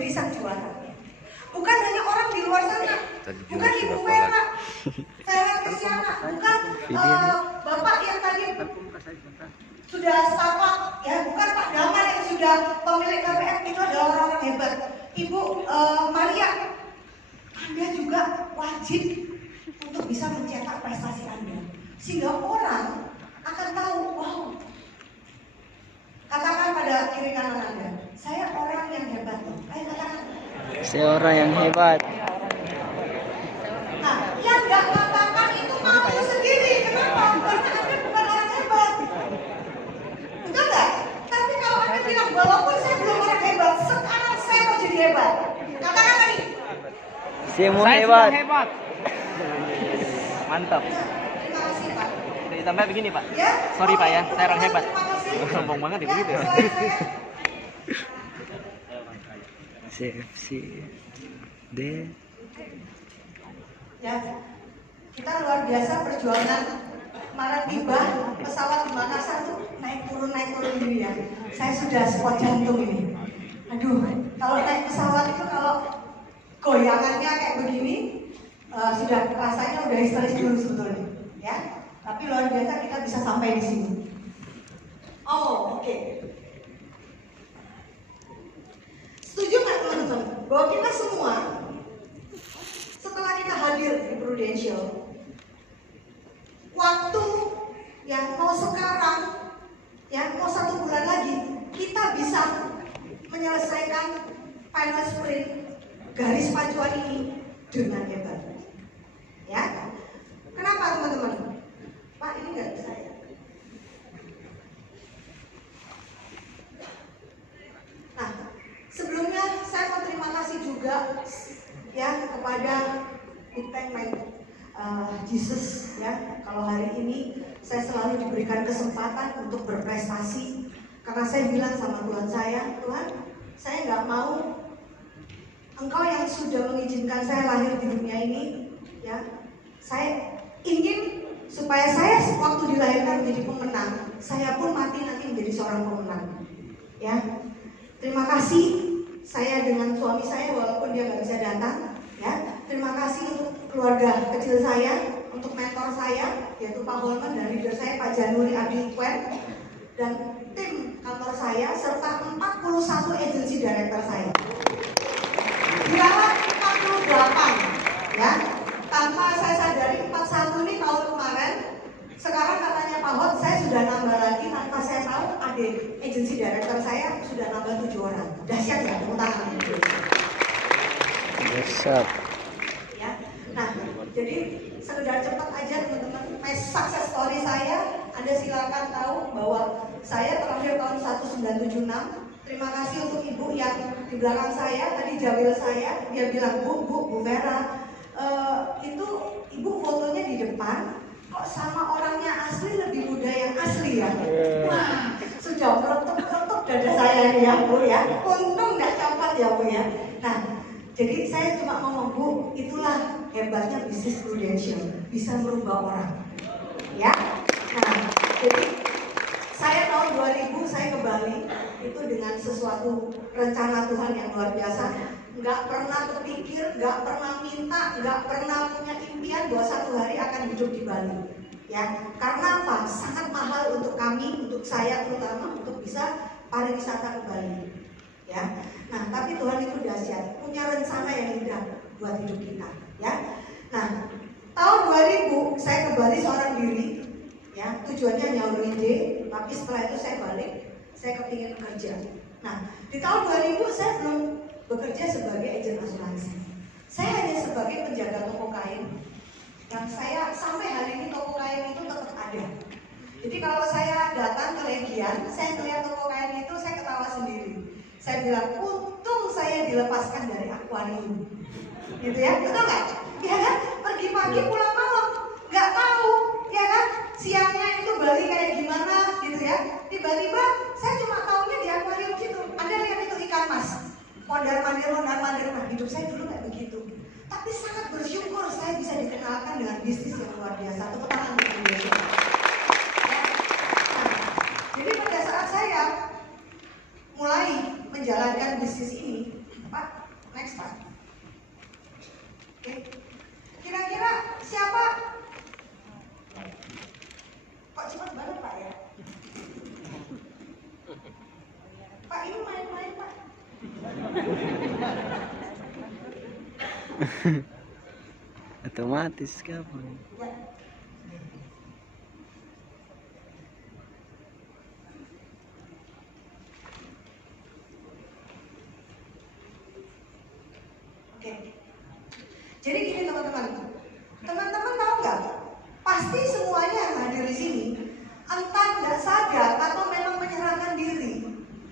menjadi sang juara. Bukan hanya orang di luar sana, bukan Ibu Vera Kristiana, bukan Bapak yang tadi sudah startup, ya, bukan Pak Damar yang sudah pemilik KPM, itu adalah orang-orang hebat. Ibu Maria, Anda juga wajib untuk bisa mencetak prestasi Anda, sehingga orang akan tahu, wow, katakan pada kiri kanan Anda, saya orang yang hebat loh. Ayo katakan. Saya orang yang hebat. Nah, yang nggak katakan itu malu sendiri. Kenapa? Karena Anda bukan orang hebat. Betul nggak? Tapi kalau Anda bilang, walaupun saya belum orang hebat, sekarang saya mau jadi hebat. Katakan tadi. Saya mau hebat. Hebat. Mantap. Terima kasih Pak. Ditambah begini Pak. Ya? Sorry Pak ya, saya orang hebat. Terima kasih. Sombong banget ya begitu ya. CFC D. Ya, kita luar biasa perjuangan. Kemarin tiba pesawat di Makassar tuh naik turun gini ya. Saya sudah spot jantung ini. Aduh, kalau naik pesawat itu kalau goyangannya kayak begini, sudah rasanya udah histeris dulu sebetulnya, ya. Tapi luar biasa kita bisa sampai di sini. Oh, oke. Setuju nggak teman-teman bahwa kita semua setelah kita hadir di Prudential, waktu yang mau sekarang, yang mau 1 bulan lagi, kita bisa menyelesaikan final sprint garis pacuan ini dengan hebat. Ya, kenapa teman-teman? Pak, ini nggak bisa ya. Nah, sebelumnya saya mau terima kasih juga ya kepada Big Tank Jesus ya. Kalau hari ini saya selalu diberikan kesempatan untuk berprestasi karena saya bilang sama Tuhan saya nggak mau Engkau yang sudah mengizinkan saya lahir di dunia ini, ya, saya ingin supaya saya waktu dilahirkan menjadi pemenang, saya pun mati nanti menjadi seorang pemenang. Ya, terima kasih saya dengan suami saya walaupun dia nggak bisa datang. Ya, terima kasih untuk keluarga kecil saya, untuk mentor saya yaitu Pak Holman dan leader saya Pak Januri Abdi Kwen dan tim kantor saya serta 41 agensi director saya. Dirawat 48, ya. Tanpa saya sadari 41 ini tahun kemarin. Sekarang katanya Pak Hot saya sudah nambah lagi tanpa saya tahu ada agensi director saya sudah nambah 7 orang. Dahsyat ya, tepuk tangan. Dahsyat. Ya. Nah, jadi sekedar cepat aja teman-teman, success story saya, Anda silakan tahu bahwa saya terakhir tahun 1976. Terima kasih untuk ibu yang di belakang saya, tadi jawil saya, dia bilang, Bu Vera, itu ibu fotonya di depan, kok sama orangnya asli lebih muda yang asli ya? Wah, sudah meletup-letup dada saya ini ya Bu ya, untung nggak copot ya Bu ya. Nah, jadi saya cuma ngomong, Bu, itulah hebatnya bisnis Prudential, bisa merubah orang. Ya, nah, jadi saya tahun 2000 saya ke Bali itu dengan sesuatu rencana Tuhan yang luar biasa. Nggak pernah terpikir, nggak pernah minta, nggak pernah punya impian bahwa satu hari akan hidup di Bali. Ya, karena apa? Sangat mahal untuk kami, untuk saya terutama, untuk bisa pariwisata ke Bali. Ya, nah tapi Tuhan itu dahsyat, punya rencana yang indah buat hidup kita. Ya, nah tahun 2000 saya ke Bali seorang diri. Ya, tujuannya hanya holiday, tapi setelah itu saya balik, saya kepingin bekerja. Nah, di tahun 2000 saya belum bekerja sebagai agen asuransi. Saya hanya sebagai penjaga toko kain. Yang saya sampai hari ini toko kain itu tetap ada. Jadi kalau saya datang ke Legian, saya melihat toko kain itu saya ketawa sendiri. Saya bilang, untung saya dilepaskan dari akuarium. Gitu ya, betul nggak? Ya kan? Pergi pagi pulang malam, nggak tahu, ya kan? Siangnya itu Bali kayak gimana gitu ya. Tiba-tiba saya cuma tahunya di akuarium gitu. Anda lihat itu ikan mas, mondar-mandir. Nah, hidup saya dulu kayak begitu. Tapi sangat bersyukur saya bisa dikenalkan dengan bisnis yang luar biasa. Tepuk tangan untuk Indonesia. Ya. Nah, jadi pada saat saya mulai menjalankan bisnis ini, Pak, next Pak. Oke. Kira-kira siapa? Kok cepat banget Pak ya? Pak, ini main-main Pak. Otomatis kapan? Ya. Oke. Jadi gini teman-teman. Teman-teman tahu nggak? Pasti semuanya yang hadir di sini entah nggak sadar atau memang menyerahkan diri.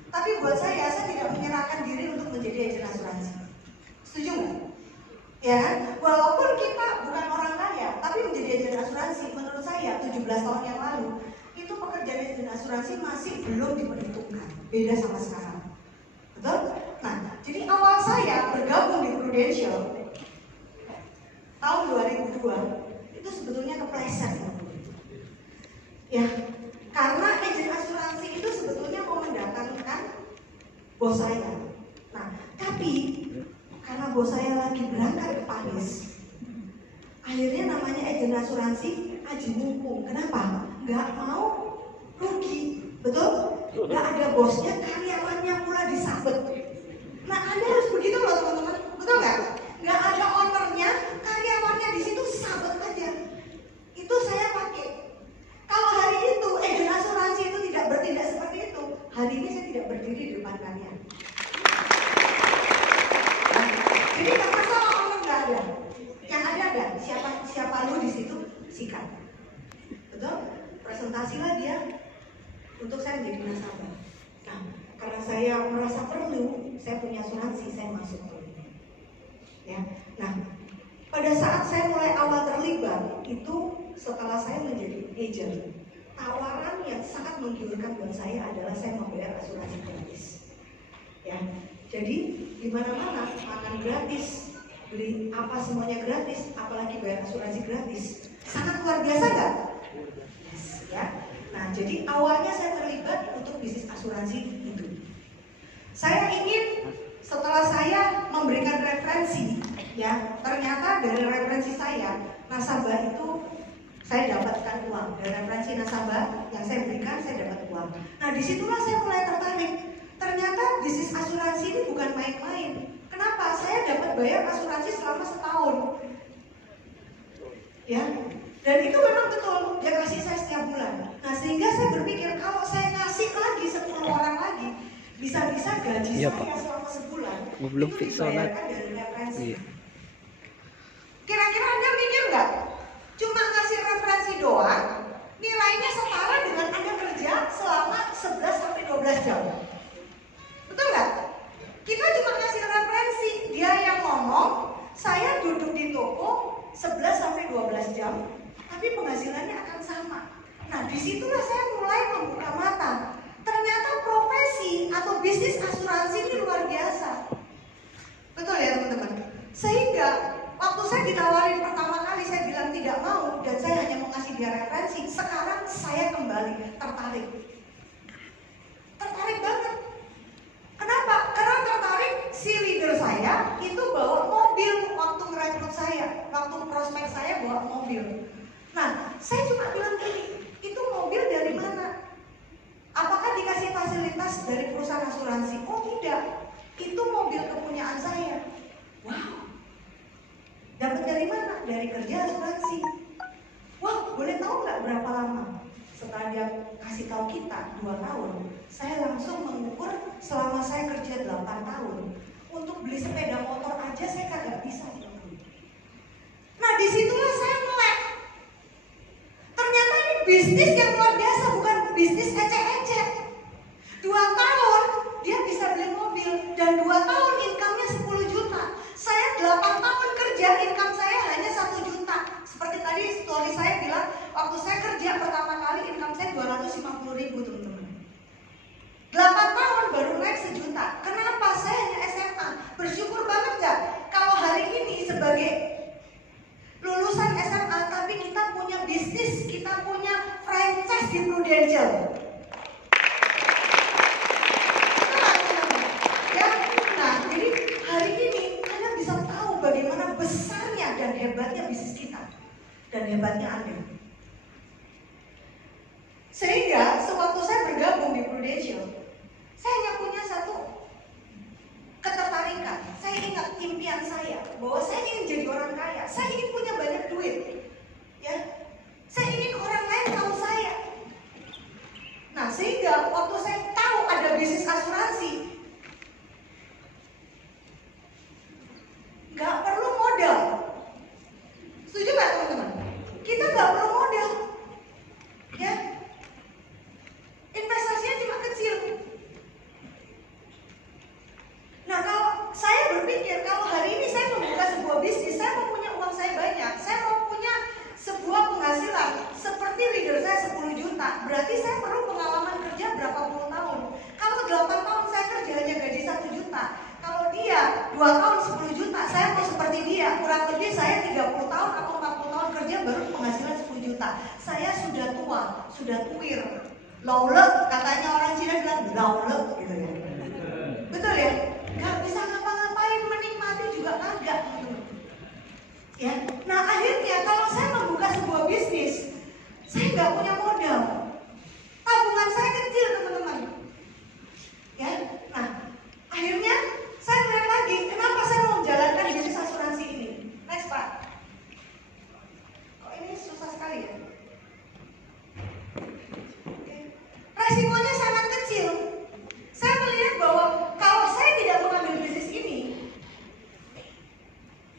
Tapi buat saya tidak menyerahkan diri untuk menjadi agen asuransi. Setuju nggak? Ya kan? Walaupun kita bukan orang kaya, tapi menjadi agen asuransi, menurut saya 17 tahun yang lalu itu pekerjaan agen asuransi masih belum diperhitungkan. Beda sama sekarang. Betul? Nah, jadi awal saya bergabung di Prudential tahun 2002 itu sebetulnya kepleset. Ya, karena agen asuransi itu sebetulnya mau mendatangkan bos saya. Nah, tapi karena bos saya lagi berangkat ke Paris, akhirnya namanya agen asuransi aji mumpung. Kenapa? Nggak mau rugi, betul? Nggak ada bosnya, karyawannya pula disabet. Nah, Anda harus begitu loh teman-teman, betul nggak? Nggak ada ownernya, karyawannya di situ sabet aja. Itu saya pakai. Kalau hari itu agen asuransi itu tidak bertindak seperti itu, hari ini saya tidak berdiri di depan kalian. Jadi nggak masalah owner nggak ada. Yang ada siapa lu di situ sikat. Betul? Presentasilah dia untuk saya menjadi nasabah. Nah, karena saya merasa perlu, saya punya asuransi, saya masuk ke ini. Ya, nah, pada saat saya mulai awal terlibat itu setelah saya menjadi agent, tawaran yang sangat menggiurkan buat saya adalah saya membayar asuransi gratis. Ya, jadi di mana-mana makan gratis, beli apa semuanya gratis, apalagi bayar asuransi gratis, sangat luar biasa nggak? Yes, ya. Nah, jadi awalnya saya terlibat untuk bisnis asuransi itu. Saya ingin setelah saya memberikan referensi, ya ternyata dari referensi saya nasabah itu saya dapatkan uang. Dari referensi nasabah yang saya berikan saya dapat uang. Nah, disitulah saya mulai tertarik. Ternyata bisnis asuransi ini bukan main-main. Kenapa? Saya dapat bayar asuransi selama setahun. Ya, dan itu memang betul, dia kasih saya setiap bulan. Nah, sehingga saya berpikir kalau saya ngasih lagi 10 orang lagi, bisa-bisa gaji Iya, saya Pak. selama sebulan Belum itu fix dibayarkan dari referensi. Iya. Kira-kira Anda mikir nggak? Cuma ngasih referensi doang, nilainya setara dengan Anda kerja selama 11-12 jam. Betul nggak? Kita cuma ngasih referensi, dia yang ngomong, saya duduk di toko 11-12 jam, tapi penghasilannya akan sama. Nah, disitulah saya mulai membuka mata. Ternyata profesi atau bisnis asuransi ini luar biasa. Betul ya teman-teman? Sehingga waktu saya ditawarin pertama kali saya bilang tidak mau dan saya hanya mau ngasih dia referensi. Sekarang saya kembali tertarik. Tertarik banget. Kenapa? Karena tertarik si leader saya itu bawa mobil waktu ngerekrut saya, waktu prospek saya bawa mobil. Nah, saya cuma bilang gini, itu mobil dari mana? Apakah dikasih fasilitas dari perusahaan asuransi? Oh tidak, itu mobil kepunyaan saya. Wow, dapat dari mana? Dari kerja asuransi. Wah, boleh tahu nggak berapa lama? Setelah dia kasih tahu kita 2 tahun, saya langsung mengukur selama saya kerja 8 tahun. Untuk beli sepeda motor aja saya kagak bisa. Nah, disitulah saya melek. Ternyata ini bisnis yang luar biasa, bukan bisnis ecek-ecek. 2 tahun dia bisa beli mobil dan 2 tahun income-nya 10 juta. Saya 8 tahun kerja, income saya hanya 1 juta. Seperti tadi story saya bilang, waktu saya kerja pertama kali income saya 250.000 teman-teman. 8 tahun baru naik 1 juta. Kenapa? Saya hanya SMA. Bersyukur banget gak? Kalau hari ini sebagai lulusan SMA, tapi kita punya bisnis, kita punya franchise di Prudential. Ya, nah jadi hebatnya bisnis kita dan hebatnya Anda. Sehingga sewaktu saya bergabung di Prudential, saya hanya punya satu ketertarikan. Saya ingat impian saya bahwa saya ingin jadi orang kaya. Saya ingin punya banyak duit. Ya, saya ingin orang lain tahu saya. Nah, sehingga waktu saya tahu ada bisnis asuransi, nggak perlu modal. Setuju nggak teman-teman? Kita nggak perlu modal. Ya, investasinya cuma kecil. Nah, kalau saya berpikir kalau hari ini saya membuka sebuah bisnis, saya mau punya uang saya banyak, saya mau punya sebuah penghasilan seperti leader saya 10 juta, berarti saya perlu pengalaman kerja berapa puluh tahun. Kalau 8 tahun saya kerja hanya gaji 1 juta, kalau dia 2 tahun 10 juta, saya mau seperti dia, kurang lebih saya 30 tahun atau 40 tahun kerja baru penghasilan 10 juta. Saya sudah tua, sudah tuir. Laulek, katanya orang Cina bilang laulek gitu ya. Betul ya? Gak bisa ngapa-ngapain, menikmati juga kagak gitu. Ya, nah akhirnya kalau saya membuka sebuah bisnis, saya nggak punya modal, tabungan saya kecil teman-teman. Ya, nah akhirnya saya melihat lagi, kenapa saya mau menjalankan bisnis asuransi ini? Next Pak. Kok ini susah sekali ya? Resikonya sangat kecil. Saya melihat bahwa kalau saya tidak mengambil bisnis ini,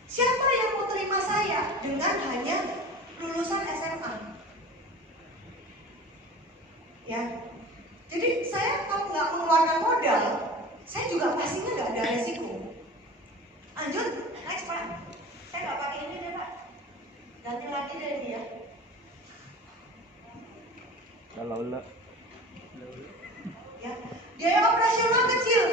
siapa yang mau terima saya dengan hanya lulusan SMA? Ya, jadi saya kalau nggak mengeluarkan modal, saya juga pastinya nggak ada resiko. Lanjut, next Pak. Saya nggak pakai ini deh Pak, ganti lagi deh ini ya. Kalau enggak. Ya, biaya operasional kecil.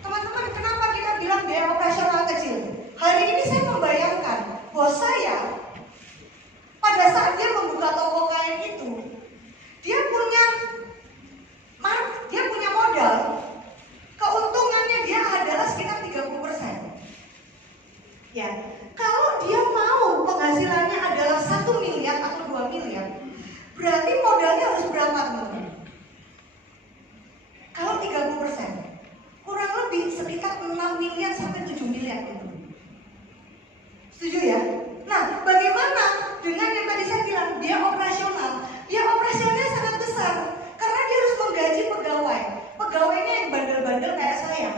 Teman-teman, kenapa kita bilang biaya operasional kecil? Hari ini saya membayangkan bahwa saya pada saat dia membuka toko kain itu, dia punya modal, keuntungannya dia adalah sekitar 30%. Ya, kalau dia mau penghasilannya adalah 1 miliar atau 2 miliar, berarti modalnya harus berapa teman-teman? Kalau 30%, kurang lebih sekitar 6 miliar sampai 7 miliar teman-teman. Setuju ya? Nah, bagaimana dengan yang tadi saya bilang biaya operasional? Biaya operasionalnya sangat besar karena dia harus menggaji pegawai. Pegawainya yang bandel-bandel kayak saya.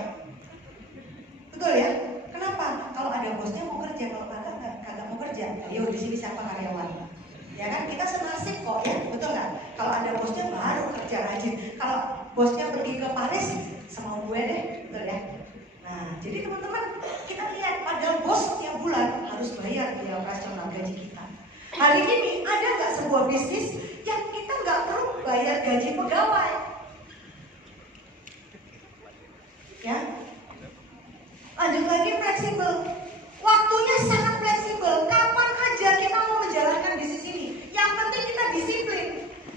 Betul ya? Kenapa? Kalau ada bosnya mau kerja, kalau kagak mau kerja, ayo di sini siapa karyawan? Ya kan, kita senasib kok ya, betul nggak? Kalau ada bosnya baru kerja rajin. Kalau bosnya pergi ke Paris, semau gue deh, betul ya? Nah, jadi teman-teman, kita lihat padahal bos setiap bulan harus bayar biaya operasional gaji kita. Hari ini ada nggak sebuah bisnis yang kita nggak perlu bayar gaji pegawai? Ya, lanjut lagi fleksibel. Waktunya sangat fleksibel. Kapan aja kita mau menjalankan bisnis ini. Yang penting kita disiplin.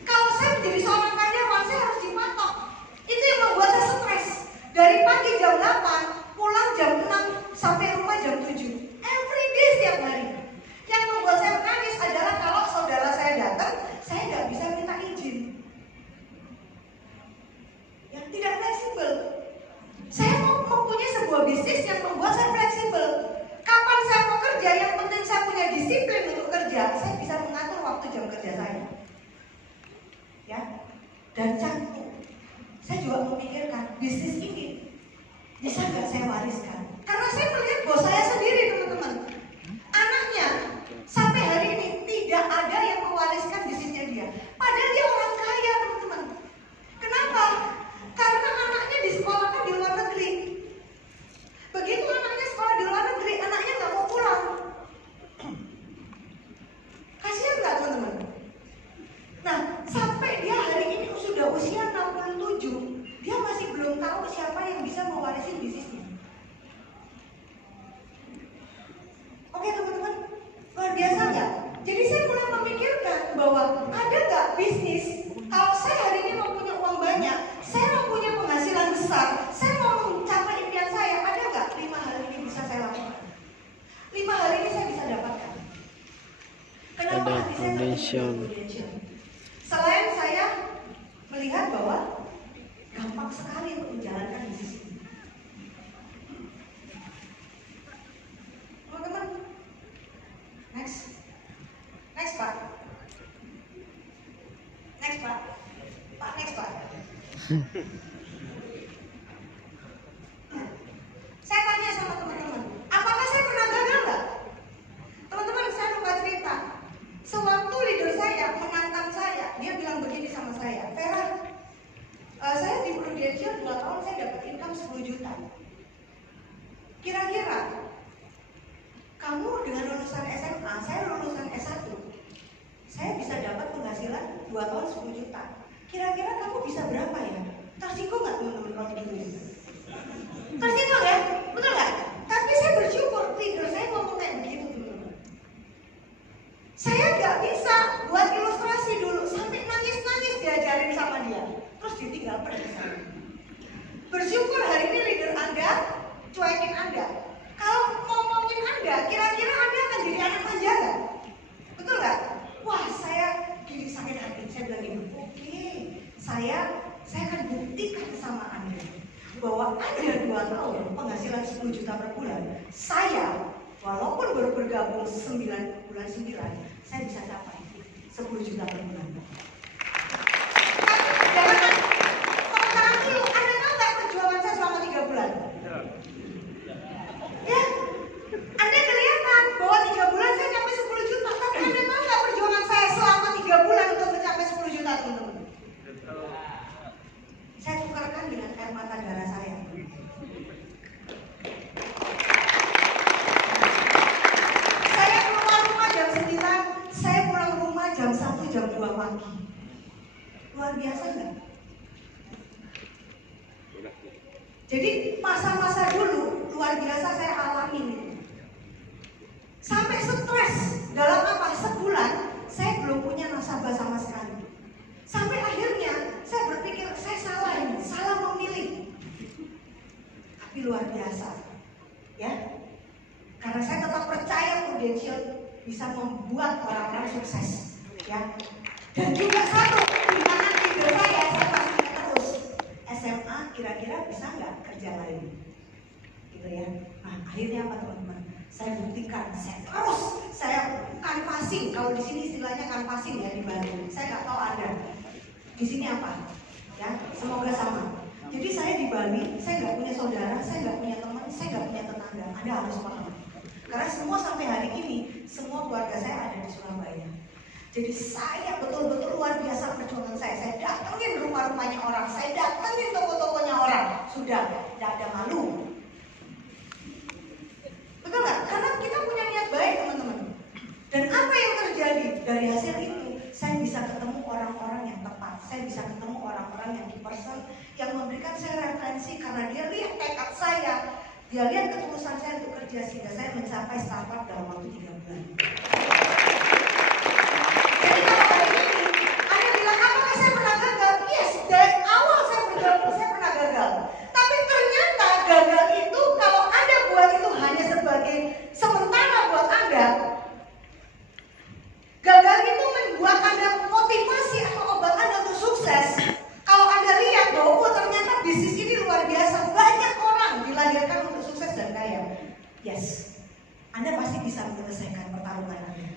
Kalau saya menjadi seorang karyawan, saya harus dipatok. Itu yang membuat saya stres. Dari pagi jam 8, pulang jam 6, sampai rumah jam 7. Every day setiap hari. Yang membuat saya menangis adalah kalau saudara saya datang, saya nggak bisa minta izin. Yang tidak fleksibel. Saya mau mempunyai sebuah bisnis yang membuat saya fleksibel. Kapan saya mau kerja, yang penting saya punya disiplin untuk kerja. Saya bisa mengatur waktu jam kerja saya. Ya. Dan satu, saya juga memikirkan bisnis ini bisa nggak saya wariskan? Karena saya melihat bos saya sendiri teman-teman, anaknya sampai hari ini tidak ada yang mewariskan bisnisnya dia. Padahal dia orang kaya teman-teman. Kenapa? Karena anaknya disekolahkan di luar negeri. Begitu anaknya sekolah di luar negeri, anaknya nggak mau pulang. Kasihan nggak teman-teman? Nah, sampai dia hari ini sudah usia 67, dia masih belum tahu siapa yang bisa mewarisi bisnisnya. Masya Allah. Selain saya melihat bahwa gampang sekali untuk menjalankan bisnis ini. Teman-teman, next Pak. Next Pak. Pak, next Pak. Saya tanya sama teman-teman, apakah saya pernah gagal nggak? Teman-teman, saya lupa cerita. Sewaktu leader saya menantang saya, dia bilang begini sama saya, Vera, saya di Prudential 2 tahun saya dapat income 10 juta. Kira-kira kamu dengan lulusan SMA, saya lulusan S1, saya bisa dapat penghasilan 2 tahun 10 juta. Kira-kira kamu bisa berapa ya? Tersinggung nggak teman-teman kalau gitu? Tersinggung ya? Betul nggak? Tapi saya bersyukur leader saya ngomong kayak begitu teman-teman. Saya nggak bisa buat ilustrasi dulu sampai nangis-nangis diajarin sama dia, terus ditinggal pergi sana. Bersyukur hari ini leader Anda cuekin Anda. Kalau ngomongin Anda, kira-kira Anda akan jadi anak manja nggak? Betul nggak? Wah, saya gini sakit hati. Saya bilang gini, oke, saya akan buktikan sama Anda bahwa Anda 2 tahun penghasilan 10 juta per bulan. Saya, walaupun baru bergabung 9 bulan 9, saya bisa capai 10 juta per bulan. Jangan komentar dulu, Anda tahu nggak perjuangan saya selama 3 bulan? Ya, Anda kelihatan bahwa 3 bulan saya sampai 10 juta, tapi Anda tahu nggak perjuangan saya selama 3 bulan untuk mencapai 10 juta, teman-teman? Saya tukarkan dengan air mata darah saya. Saya keluar rumah jam 9, saya pulang rumah jam 1, jam 2 pagi. Luar biasa nggak? Jadi masa-masa dulu luar biasa saya alami. Sampai stres dalam apa? Sebulan saya belum punya nasabah sama sekali. Sampai akhirnya saya berpikir saya salah ini, salah memilih. Tapi luar biasa, ya. Karena saya tetap percaya Prudential bisa membuat orang-orang sukses, ya. Dan juga satu, pinangan leader saya masih terus. SMA kira-kira bisa nggak kerja lain, gitu ya. Nah akhirnya apa teman-teman? Saya buktikan, saya canvassing. Kalau di sini istilahnya canvassing ya di Bali. Saya nggak tahu Anda di sini apa, ya. Semoga sama. Jadi saya di Bali, saya nggak punya saudara, saya nggak punya teman, saya nggak punya tetangga. Anda harus paham. Karena semua sampai hari ini, semua keluarga saya ada di Surabaya. Jadi saya betul-betul luar biasa perjuangan saya. Saya datengin rumah-rumahnya orang, saya datengin toko-tokonya orang. Sudah, tidak ada malu. Betul nggak? Karena kita punya niat baik, teman-teman. Dan apa yang terjadi dari hasil itu? Saya bisa ketemu orang-orang yang tepat. Saya bisa ketemu orang-orang yang di person, yang memberikan saya referensi karena dia lihat tekad saya, dia lihat ketulusan saya untuk kerja sehingga saya mencapai startup dalam waktu 3 bulan. Jadi kalau hari ini Anda bilang apakah saya pernah gagal? Yes, dari awal saya bergabung saya pernah gagal. Tapi ternyata gagal itu kalau Anda buat itu hanya sebagai sementara buat Anda, gagal itu membuat Anda motivasi atau obat Anda untuk sukses. Kalau Anda lihat bahwa ternyata bisnis ini luar biasa, banyak orang dilahirkan untuk sukses dan kaya. Yes, Anda pasti bisa menyelesaikan pertarungan Anda.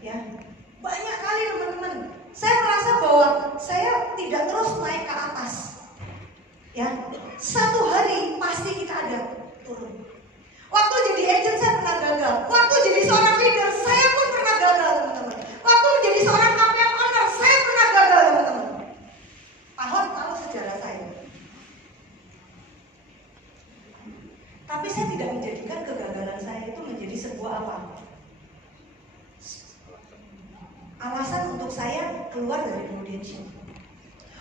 Ya, banyak kali teman-teman, saya merasa bahwa saya tidak terus naik ke atas. Ya, satu hari pasti kita ada turun. Waktu jadi agent saya pernah gagal. Waktu jadi seorang leader saya pun pernah gagal, teman-teman. Waktu menjadi seorang campaign owner saya pernah gagal, teman-teman. Pak Hon tahu sejarah saya. Tapi saya tidak menjadikan kegagalan saya itu menjadi sebuah apa? Alasan untuk saya keluar dari Prudential.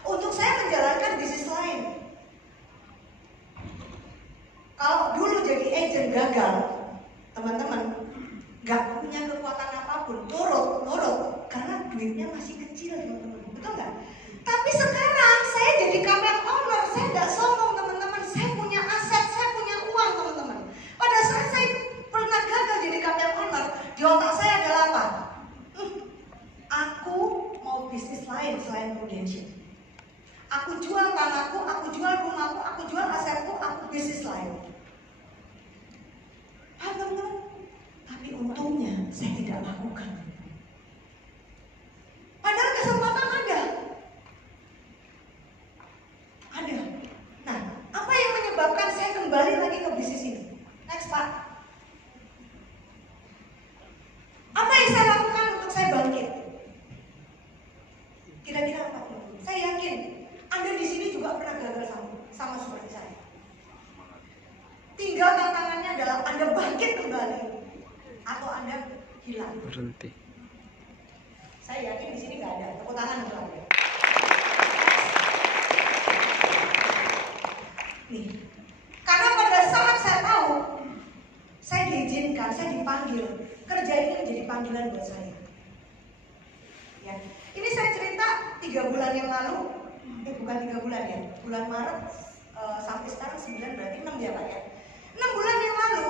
Untuk saya menjalankan bisnis lain. Kalau dulu jadi agent gagal, teman-teman, nggak punya kekuatan apapun, nurut, karena duitnya masih kecil, teman-teman, betul nggak? Tapi sekarang saya jadi campaign owner, saya nggak sombong, teman-teman, saya punya aset, saya punya uang, teman-teman. Pada saat saya pernah gagal jadi campaign owner, di otak saya adalah apa? Aku jual tanahku, aku jual rumahku, aku jual asetku, aku bisnis lain. Paham teman-teman? Tapi untungnya saya tidak lakukan. Padahal kesempatan ada. Ada. Nah, apa yang menyebabkan saya kembali lagi ke bisnis ini? Next Pak. Apa yang saya lakukan untuk saya bangkit? Kira-kira apa? Saya yakin Anda di sini juga pernah gagal sama seperti saya. Tinggal tantangannya adalah Anda bangkit kembali atau Anda hilang. Berhenti. Saya yakin di sini nggak ada. Tepuk tangan untuk Anda. Nih, karena pada saat saya tahu, saya diizinkan, saya dipanggil, kerja ini menjadi panggilan buat saya. Ya, ini saya cerita 3 bulan yang lalu, bukan 3 bulan ya, bulan Maret sampai sekarang 9 berarti 6 ya Pak ya. 6 bulan yang lalu,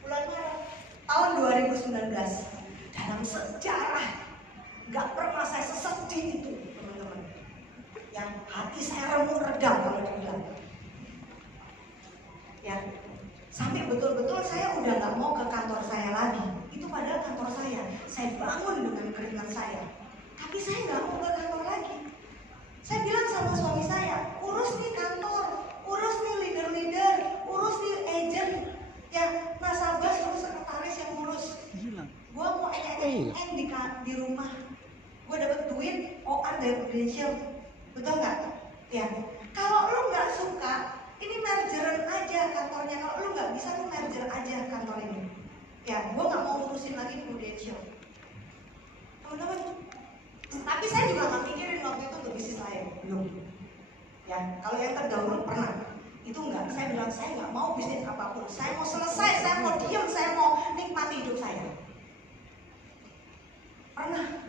bulan Maret tahun 2019, dalam sejarah nggak pernah saya sesedih itu teman-teman. Yang hati saya remuk redam kalau dibilang. Ya, sampai betul-betul saya udah nggak mau ke kantor saya lagi. Itu padahal kantor saya bangun dengan keringat saya. Tapi saya nggak mau ke kantor lagi. Saya bilang sama suami saya, urus nih kantor, urus nih leader-leader, urus nih agent, ya nasabah, urus sekretaris yang ngurus. Gue mau di rumah, gue dapet duit, OR dari Prudential, betul nggak? Ya, kalau lu nggak suka, ini mergeran aja kantornya. Kalau lu nggak bisa, lu merger aja kantor ini. Ya, gue nggak mau ngurusin lagi Prudential. Teman-teman, tapi saya juga nggak mikirin waktu itu untuk bisnis lain, belum. Ya, kalau yang terdahulu pernah, itu enggak. Saya bilang saya nggak mau bisnis apapun. Saya mau selesai, saya mau diam, saya mau nikmati hidup saya. Pernah,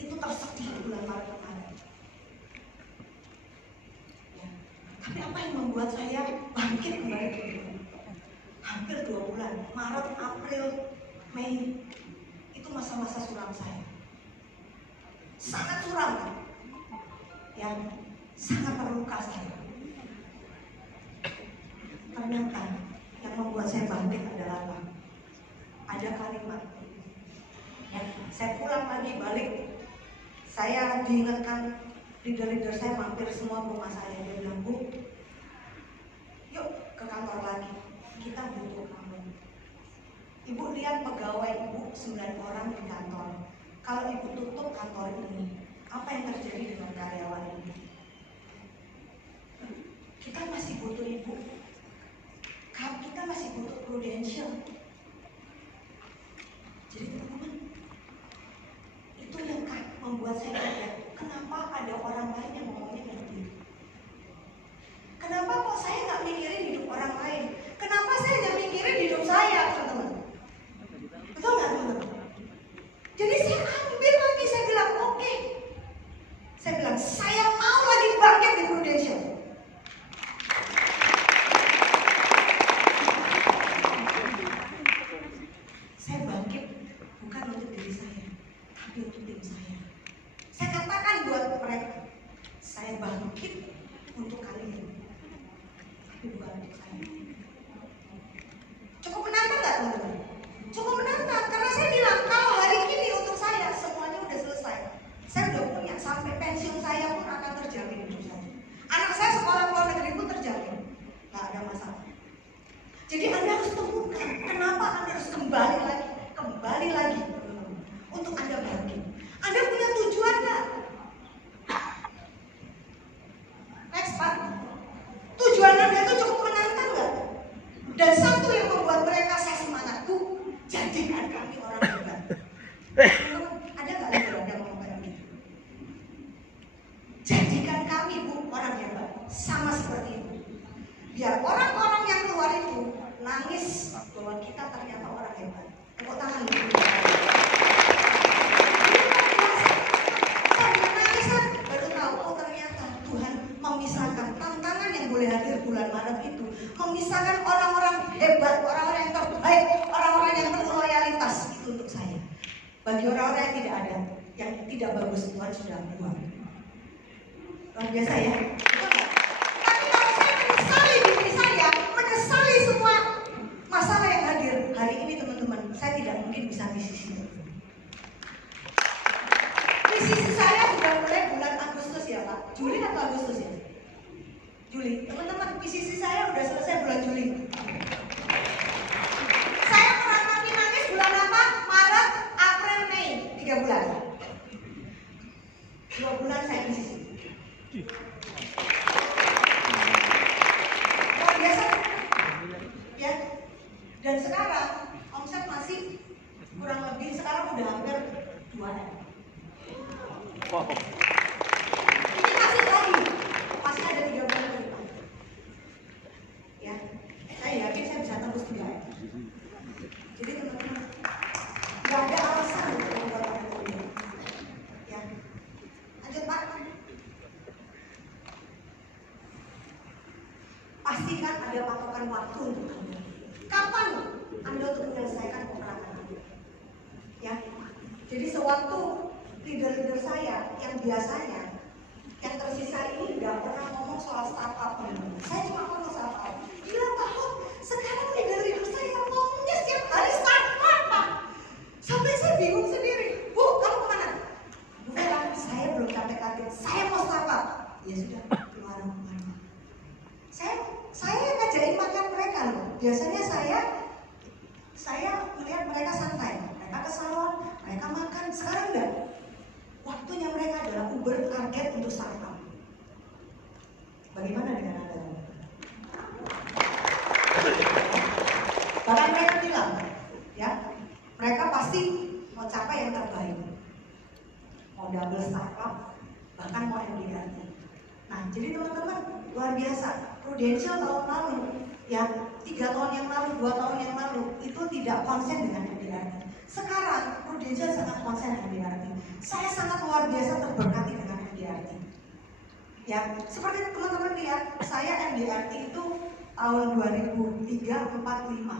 itu tersedih di bulan Maret kemarin. Ya. Tapi apa yang membuat saya bangkit kembali ke hidup? Hampir 2 bulan, Maret, April, Mei, itu masa-masa suram saya. Sangat suram, ya, sangat terluka saya. Ternyata yang membuat saya bangkit adalah apa? Ada kalimat. Ya, saya pulang lagi balik, saya diingatkan leader-leader saya mampir semua ke rumah saya. Dia bilang, Bu, yuk ke kantor lagi, kita butuh kamu. Ibu lihat pegawai ibu 9 orang di kantor. Kalau ibu tutup kantor ini, apa yang terjadi dengan karyawan ini? Kita masih butuh ibu. Kita masih butuh Prudential. Jadi teman-teman, itu yang membuat saya sadar, kenapa ada orang lain yang ngomongnya kayak gitu? Kenapa kok saya nggak mikirin hidup orang lain? Kenapa saya nggak mikirin hidup saya, teman-teman? Betul nggak, teman-teman? Jadi saya ambil lagi, saya bilang oke. Saya bilang saya mau lagi bangkit di Prudential. Saya bangkit bukan untuk diri saya, tapi untuk tim saya. Saya katakan buat mereka, saya bangkit untuk kalian, tapi bukan untuk saya. Cukup menantang nggak, teman-teman? Cukup menantang, karena saya bilang kalau hari ini untuk saya semuanya udah selesai. Saya udah punya, sampai pensiun saya pun akan terjamin hidup saya. Anak saya sekolah luar negeri pun terjamin, nggak ada masalah. Jadi Anda harus temukan kenapa Anda harus kembali lagi untuk Anda bangkit. Anda punya tujuan nggak? Next Pak, tujuan Anda itu cukup menantang nggak? Dan satu yang membuat mereka saya semangat, Bu, jadikan kami orang hebat. Ada nggak leader Anda ngomong kayak gitu? Jadikan kami, Bu, orang hebat, sama seperti itu. Biar orang-orang yang keluar itu nangis bahwa kita ternyata orang hebat. Tepuk tangan dulu. Sambil nangisan baru tahu, oh ternyata Tuhan memisahkan tantangan yang boleh hadir bulan Maret itu, memisahkan orang-orang hebat, orang-orang yang terbaik, orang-orang yang penuh loyalitas itu untuk saya. Bagi orang-orang yang tidak ada, yang tidak bagus, Tuhan sudah buang. Luar biasa ya. Betul nggak? Tapi kalau saya menyesali diri saya, menyesali semua masalah yang hadir hari ini teman-teman, saya tidak mungkin bisa PCC. PCC saya sudah mulai bulan Agustus ya Pak. Juli atau Agustus ya? Juli. Teman-teman, PCC saya udah selesai bulan Juli. Saya pernah nangis bulan apa? Maret, April, Mei. 3 bulan. 2 bulan saya PCC. Luar biasa. Ya. Dan sekarang omset masih kurang lebih, sekarang udah hampir 2M. Wow. Ini masih ada 3 bulan ke depan. Ya, saya yakin saya bisa tembus 3M. Jadi teman-teman, nggak ada alasan untuk membuat orang ini. Ya, lanjut Pak. Pastikan ada patokan waktu untuk Anda. Kapan Anda untuk menyelesaikan peperangan Anda? Ya, jadi sewaktu leader-leader saya yang biasanya yang tersisa ini nggak pernah ngomong soal startup. Saya cuma ngomong soal startup. Gila Pak, sekarang leader-leader saya ngomongnya setiap hari startup Pak. Sampai saya bingung sendiri. Bu, kamu kemana? Bu Vera, saya belum capai target. Saya mau startup. Ya sudah, keluar. Saya ngajarin makan mereka loh. Biasanya saya melihat mereka santai. Mereka ke salon, mereka makan. Sekarang enggak. Waktunya mereka adalah Uber target untuk startup. Bagaimana dengan Anda? Bahkan mereka bilang, ya, mereka pasti mau capai yang terbaik. Mau double startup, bahkan mau MDRT. Nah, jadi teman-teman, luar biasa. Prudential tahun lalu, ya, 3 tahun yang lalu, 2 tahun yang lalu, itu tidak konsen dengan MDRT. Sekarang, Prudential sangat konsen MDRT. Saya sangat luar biasa terberkati dengan MDRT. Ya, seperti teman-teman lihat, saya MDRT itu tahun 2003-45.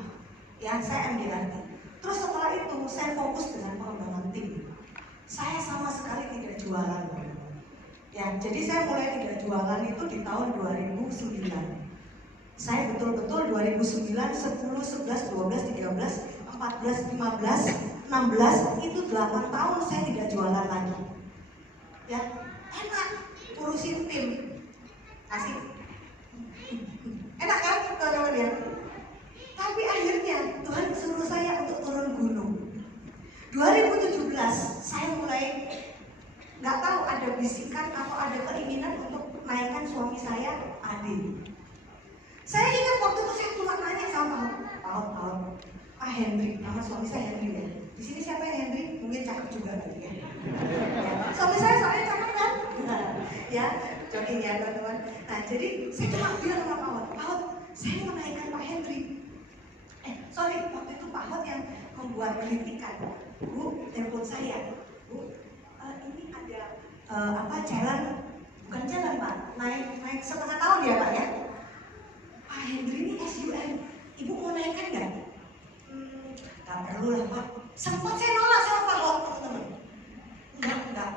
Ya, saya MDRT. Terus setelah itu, saya fokus dengan pengembangan tim. Saya sama sekali tidak jualan. Ya, jadi saya mulai tidak jualan itu di tahun 2009. Saya betul-betul 2009, 10, 11, 12, 13, 14, 15, 16, itu 8 tahun saya tidak jualan lagi. Ya, enak, urusin tim. Asik. Enak kan, teman-teman ya? Tapi akhirnya Tuhan suruh saya untuk turun gunung. 2017, saya mulai nggak tahu ada bisikan atau ada keinginan untuk naikkan suami saya, Adi. Saya ingat waktu itu saya cuma nanya sama Pak Hendri, nama suami saya Hendri ya. Di sini siapa yang Hendri? Mungkin cakep juga kali ya. Suami saya soalnya cakep kan? Ya, jogging ya teman-teman. Nah, jadi saya cuma bilang sama Pak Hot, saya mau naikkan Pak Hendri. Waktu itu Pak Hot yang membuat kritikan. Bu, telepon saya. Bu, ini ada jalan, bukan jalan Pak, naik setengah tahun ya Pak ya. Pak Hendri ini SUM, Ibu mau naikkan nggak? Nggak perlu lah Pak. Sempat saya nolak sama Pak Hot, teman-teman.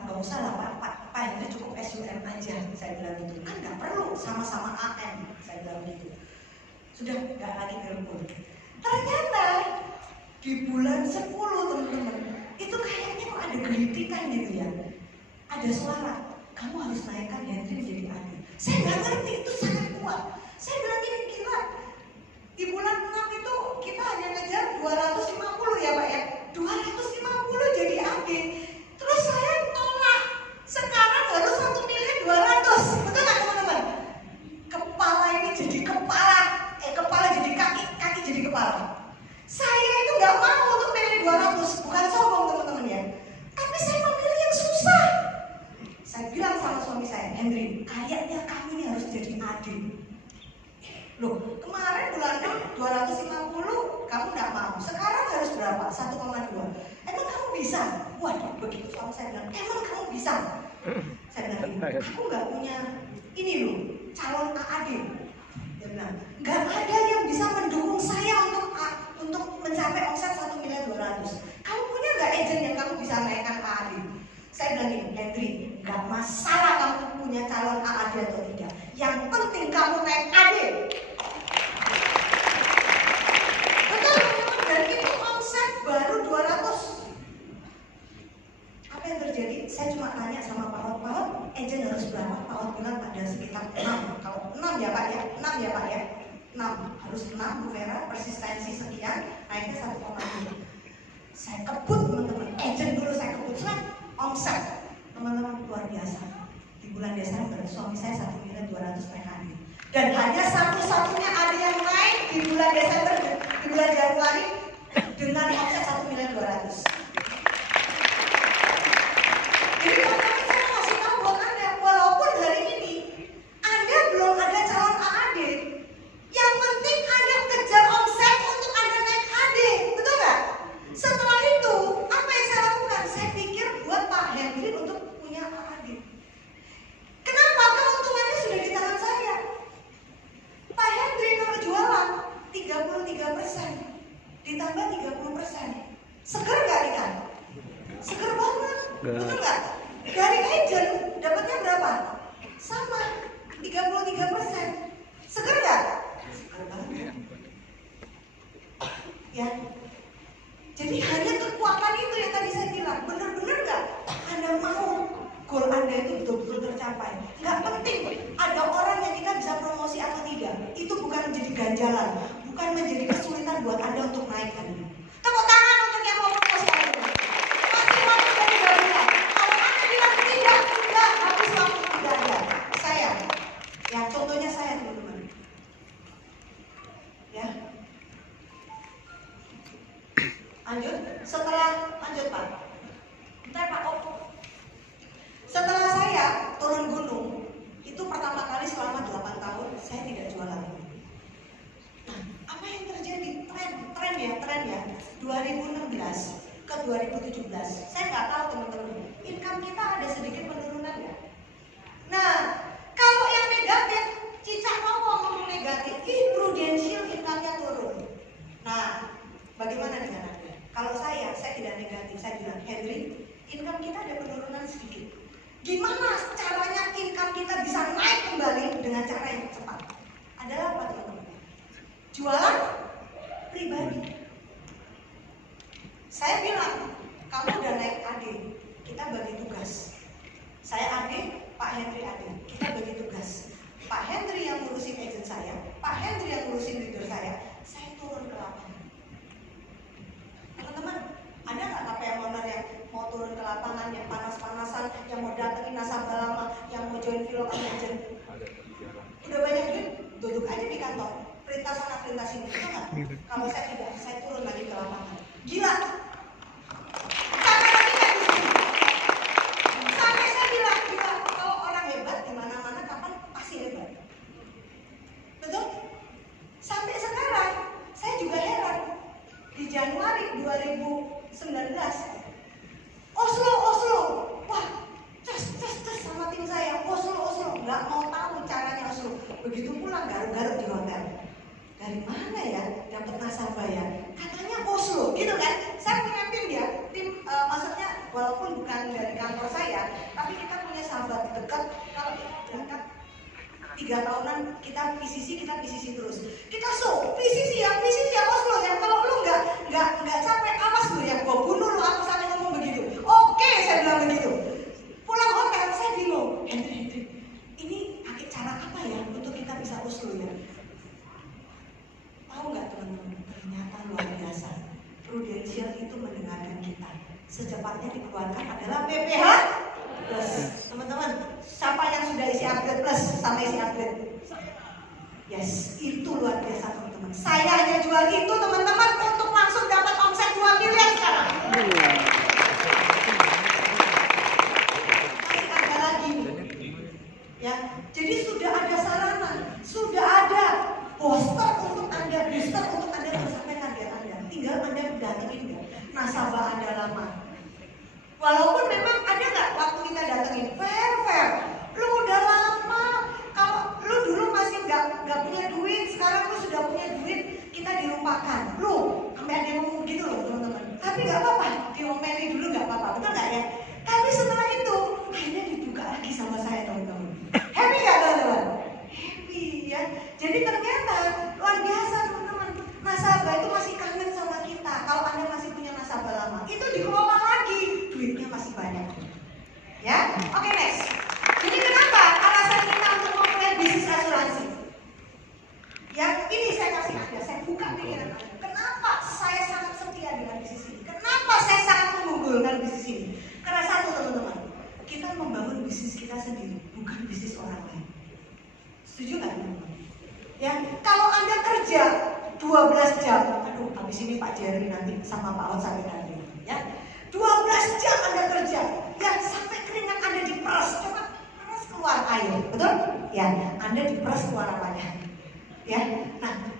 Nggak usah lah Pak Hendri cukup SUM aja, saya bilang gitu. Kan nggak perlu, sama-sama AM, saya bilang gitu. Sudah nggak lagi telepon. Ternyata di bulan 10 teman-teman, itu kayaknya kok ada gelitikan gitu ya. Ada suara, kamu harus naikkan Hendri menjadi adik. Saya nggak ngerti, itu sangat kuat. Saya bilang ini gila. Di bulan 6 itu kita hanya ngejar 250 ya Pak ya. 250 jadi adik. Terus saya tolak. Sekarang harus 1.200.000. Betul nggak teman-teman? Kepala ini jadi kepala. Kepala jadi kaki, kaki jadi kepala. Saya itu nggak mau untuk milih 200. Bukan sombong teman-teman ya. Tapi saya memilih yang susah. Saya bilang sama suami saya, Hendri, kayaknya kamu ini harus jadi adik. Loh, kemarin bulan 6 250 kamu nggak mau. Sekarang harus berapa? 1,2. Emang kamu bisa? Waduh, begitu suami saya bilang, emang kamu bisa? Saya bilang, aku nggak punya ini loh, calon AAD. Dia bilang, nggak ada yang bisa mendukung saya untuk mencapai omset 1.200.000. Kamu punya nggak agent yang kamu bisa naikkan AAD? Saya bilang gini, Hendri, nggak masalah kamu punya calon AAD. bukan 6. Kalau 6 ya Pak ya, 6 ya Pak ya. 6, harus 6 Bu Vera, persistensi sekian, naiknya 1,2. Saya kebut teman-teman, agent dulu saya kebut, omset teman-teman luar biasa. Di bulan Desember suami saya 1.200.000 naik adik. Dan hanya satu-satunya adik yang naik di bulan Desember, di bulan Januari dengan omset 1.200.000. Jadi teman-teman saya kasih tahu buat Anda, walaupun hari ini Anda belum ada calon AAD, yang penting Anda kejar omset untuk Anda naik AD, betul nggak? Setelah itu, apa yang saya lakukan? Saya pikir buat Pak Henry untuk punya AAD. Kenapa? Keuntungannya sudah di tangan saya. Pak Henry kalau jualan 33%, ditambah 30%. Seger nggak ikan? Seger banget, betul nggak? Dari agent dapatnya berapa? Sama, 33%. Seger nggak? Seger banget. Ya. Jadi hanya kekuatan itu yang tadi saya bilang. Benar-benar nggak Anda mau goal Anda itu betul-betul tercapai? Nggak penting ada orang yang kita bisa promosi atau tidak. Itu bukan menjadi ganjalan, bukan menjadi kesulitan buat Anda untuk naik Anda. Tepuk tangan untuk yang mau promosi Anda. Masih waktu dari gabungan. Kalau Anda bilang tidak, habis waktu tidak ada. Saya, ya contohnya saya teman-teman. Ya. Lanjut Pak. Bentar Pak, setelah saya turun gunung, itu pertama kali selama 8 tahun saya tidak jualan. Nah, apa yang terjadi? Tren ya. 2016 ke 2017, saya nggak tahu teman-teman, income kita ada sedikit penurunan ya. Nah, kalau yang negatif, Cica mau ngomong negatif, Prudential income-nya turun. Nah, bagaimana dengan Anda? Kalau saya tidak negatif, saya bilang, Henry, income kita ada penurunan sedikit. Gimana caranya income kita bisa naik kembali dengan cara yang cepat? Adalah apa teman-teman? Jualan pribadi. Saya bilang, kamu udah naik AD, kita bagi tugas. Saya AD, Pak Henry AD, kita bagi tugas. Pak Henry yang ngurusin agent saya, Pak Henry yang ngurusin leader saya turun ke lapangan. Teman-teman, ada nggak KPM owner yang mau turun ke lapangan, yang panas-panasan, yang mau datengin nasabah lama, yang mau join vlog agent? Udah banyak duit, duduk aja di kantor, perintah sana perintah sini, betul nggak? Kalau saya tidak, saya turun lagi ke lapangan. Gila. Sampai saya bilang, gila, kalau orang hebat di mana-mana kapan pasti hebat. Betul? Sampai sekarang saya juga heran. Di Januari 2019, Oslo, wah, ces sama tim saya, Oslo, nggak mau tahu caranya Oslo. Begitu pulang garuk-garuk di hotel. Dari mana ya dapat nasabah ya? Katanya Oslo, gitu kan? Saya punya tim ya, maksudnya walaupun bukan dari kantor saya, tapi kita punya sahabat dekat. Kalau kita berangkat 3 tahunan kita PCC terus. Kita PCC ya Oslo ya. Kalau lu nggak capek, awas lu ya, gua bunuh lu. Aku sampai ngomong begitu. Oke, saya bilang begitu. Pulang hotel saya bingung. Henry, ini pakai cara apa ya untuk kita bisa Oslo ya? Tahu nggak teman-teman? Ternyata luar biasa. Prudential itu mendengarkan kita. Secepatnya dikeluarkan adalah PPH Plus. Teman-teman, siapa yang sudah isi upgrade plus sama isi upgrade? Yes, itu luar biasa teman-teman. Saya hanya jual itu teman-teman untuk langsung dapat omset 2 miliar sekarang. Masih ada lagi ya. Jadi sudah ada sarana, sudah ada booster untuk Anda mencapai target Anda. Tinggal Anda datengin nasabah Anda lama. Walaupun memang ada nggak waktu kita datengin, fair, lu udah lama, kalau lu dulu masih nggak punya duit, sekarang lu sudah punya duit, kita dilupakan. Lu sampai ada yang ngomong gitu loh teman-teman. Tapi nggak apa-apa, diomeli dulu nggak apa-apa, betul nggak ya? Tapi setelah itu akhirnya dibuka lagi sama saya teman-teman. Happy nggak teman-teman? Happy ya. Jadi ternyata luar biasa teman-teman. Nasabah itu masih kangen sama kita. Kalau Anda masih punya nasabah lama, itu dikelola lagi, duitnya masih banyak. Ya, oke next. Jadi kenapa alasan kita untuk memulai kita sendiri, bukan bisnis orang lain. Setuju nggak teman-teman? Ya, kalau Anda kerja 12 jam, aduh habis ini Pak Jerry nanti sama Pak Ot sampai nanti, ya. 12 jam Anda kerja, ya sampai keringat Anda diperas, coba peras keluar air, betul? Ya, Anda diperas keluar apanya? Ya, nah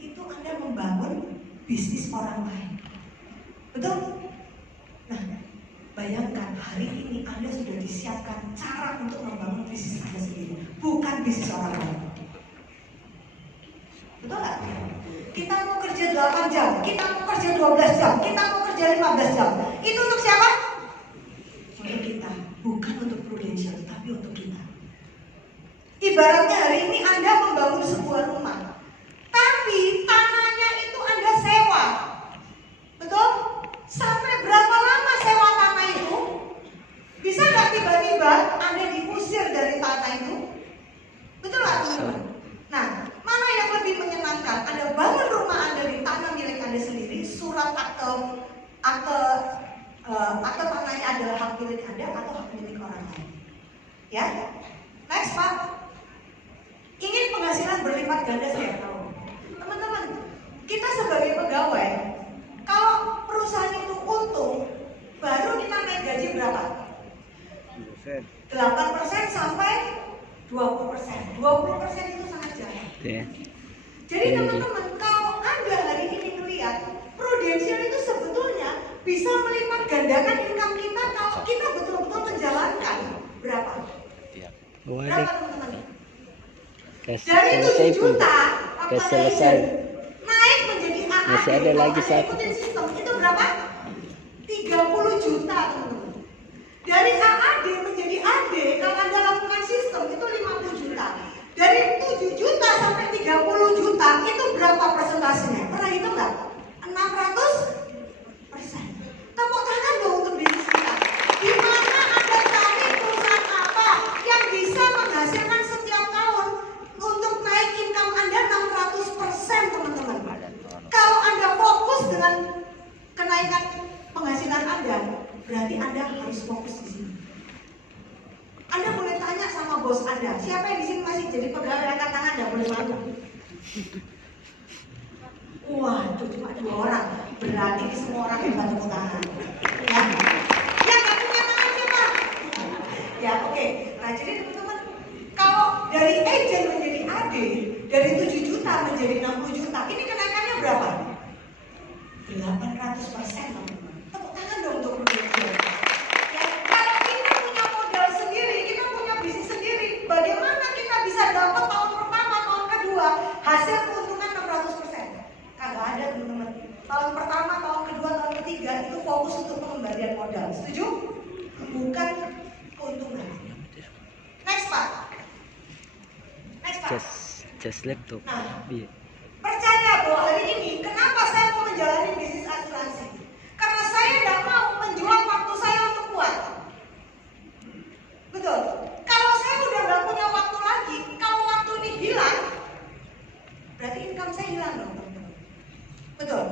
itu Anda membangun bisnis orang lain, betul? Nah, bayangkan hari ini Anda sudah disiapkan cara untuk membangun bisnis Anda sendiri, bukan bisnis orang lain. Betul nggak? Kita mau kerja 8 jam, kita mau kerja 12 jam, kita mau kerja 15 jam. Itu untuk siapa? Untuk kita, bukan untuk Prudential, tapi untuk kita. Ibaratnya hari ini Anda membangun sebuah rumah, tapi tanahnya itu Anda sewa. Betul? Sampai berapa lama sewa tanah itu? Bisa nggak tiba-tiba Anda diusir dari tanah itu? Betul nggak teman-teman? Nah, mana yang lebih menyenangkan? Anda bangun rumah Anda di tanah milik Anda sendiri, surat akte tanahnya adalah hak milik Anda atau hak milik orang lain? Ya, next Pak. Ingin penghasilan berlipat ganda saya tahu. Teman-teman, kita sebagai pegawai, kalau perusahaan itu untung, baru kita naik gaji berapa? 8% sampai 20%. 20% itu sangat jarang. Ya. Jadi teman-teman, kalau Anda hari ini melihat Prudential itu sebetulnya bisa melipat gandakan income kita kalau kita betul-betul menjalankan. Berapa? Berapa teman-teman? Dari 7 juta waktu selesai. naik menjadi AAD. Masih ada lagi Anda satu. ikutin sistem itu berapa? 30 juta teman-teman. Dari AAD menjadi AD kalau Anda lakukan sistem itu 50 juta. Dari 7 juta sampai 30 juta itu berapa persentasenya? Pernah hitung nggak? 600%. Tepuk tangan dong untuk diri kita. Di mana Anda cari perusahaan apa yang bisa menghasilkan setiap tahun untuk naik income Anda 600% teman-teman. Kalau Anda fokus dengan kenaikan penghasilan Anda, berarti Anda harus fokus di sini. Anda boleh tanya sama bos Anda, siapa yang di sini masih jadi pegawai, angkat tangan, Anda boleh malu. Wah, itu cuma 2 orang. Berarti semua orang yang bantu tangan. Ya, ya nggak punya tangan siapa? Ya, oke. Nah, jadi teman-teman, kalau dari agent menjadi AD, dari 7 juta menjadi 60 juta, ini kenaikannya berapa? 800%, teman-teman. Tepuk tangan dong untuk Prudential. Ya, kalau kita punya modal sendiri, kita punya bisnis sendiri, bagaimana kita bisa dapat tahun pertama, tahun kedua hasil keuntungan 600%? Kagak ada teman-teman. Tahun pertama, tahun kedua, tahun ketiga itu fokus untuk pengembalian modal. Setuju? Bukan keuntungan. Next Pak. Next Pak. Just laptop. Nah, Iya. percaya bahwa hari ini kenapa saya mau menjalani bisnis asuransi? Karena saya tidak mau menjual waktu saya untuk kuat. Betul. Kalau saya udah nggak punya waktu lagi, kalau waktu ini hilang, berarti income saya hilang dong, teman-teman. Betul.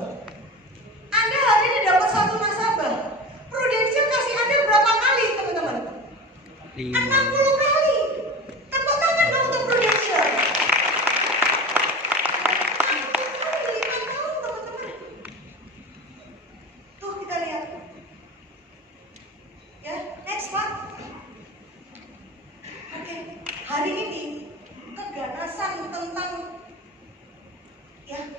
Anda hari ini dapat 1 nasabah, Prudential kasih Anda berapa kali, teman-teman? 60 kali. Tepuk tangan dong untuk Prudential. 60 kali 5 tahun, teman-teman. Tuh kita lihat. Ya, next Pak. Oke, hari ini keganasan tentang ya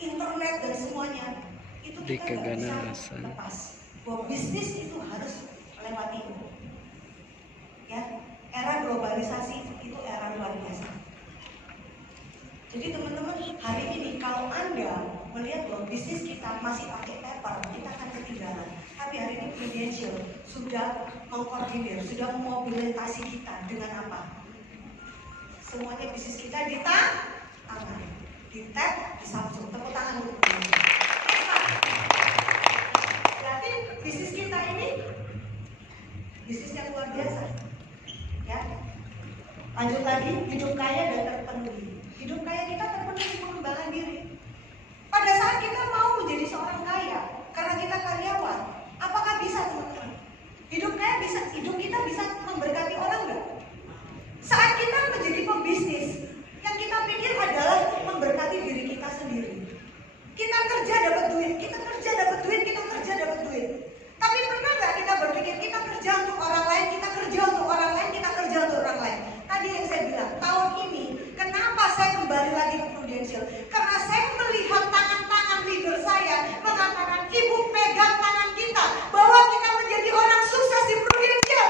internet dan semuanya itu Di kita nggak bisa keganasan. lepas bahwa bisnis itu harus lewati itu. Ya, era globalisasi itu era luar biasa. Jadi teman-teman, hari ini kalau Anda melihat bahwa bisnis kita masih pakai paper, kita akan ketinggalan. Tapi hari ini Prudential sudah mengkoordinir, sudah memobilisasi kita dengan apa? Semuanya bisnis kita di tangan, di tap, di Samsung. Tepuk tangan untuk Prudential. Berarti bisnis kita ini bisnis yang luar biasa. Ya. Lanjut lagi, hidup kaya dan terpenuhi. Hidup kaya kita terpenuhi pengembangan diri. Pada saat kita mau menjadi seorang kaya, karena kita karyawan, apakah bisa teman-teman? Hidup kita bisa memberkati orang nggak? Saat kita menjadi pembisnis, yang kita pikir adalah memberkati diri kita sendiri. Kita kerja dapat duit, kita kerja dapat duit, kita kerja dapat duit. Tapi pernah nggak kita berpikir kita kerja untuk orang lain, kita kerja untuk orang lain, kita kerja untuk orang lain? Tadi yang saya bilang, tahun ini kenapa saya kembali lagi ke Prudential? Karena saya melihat tangan-tangan leader saya mengatakan, ibu pegang tangan kita bahwa kita menjadi orang sukses di Prudential.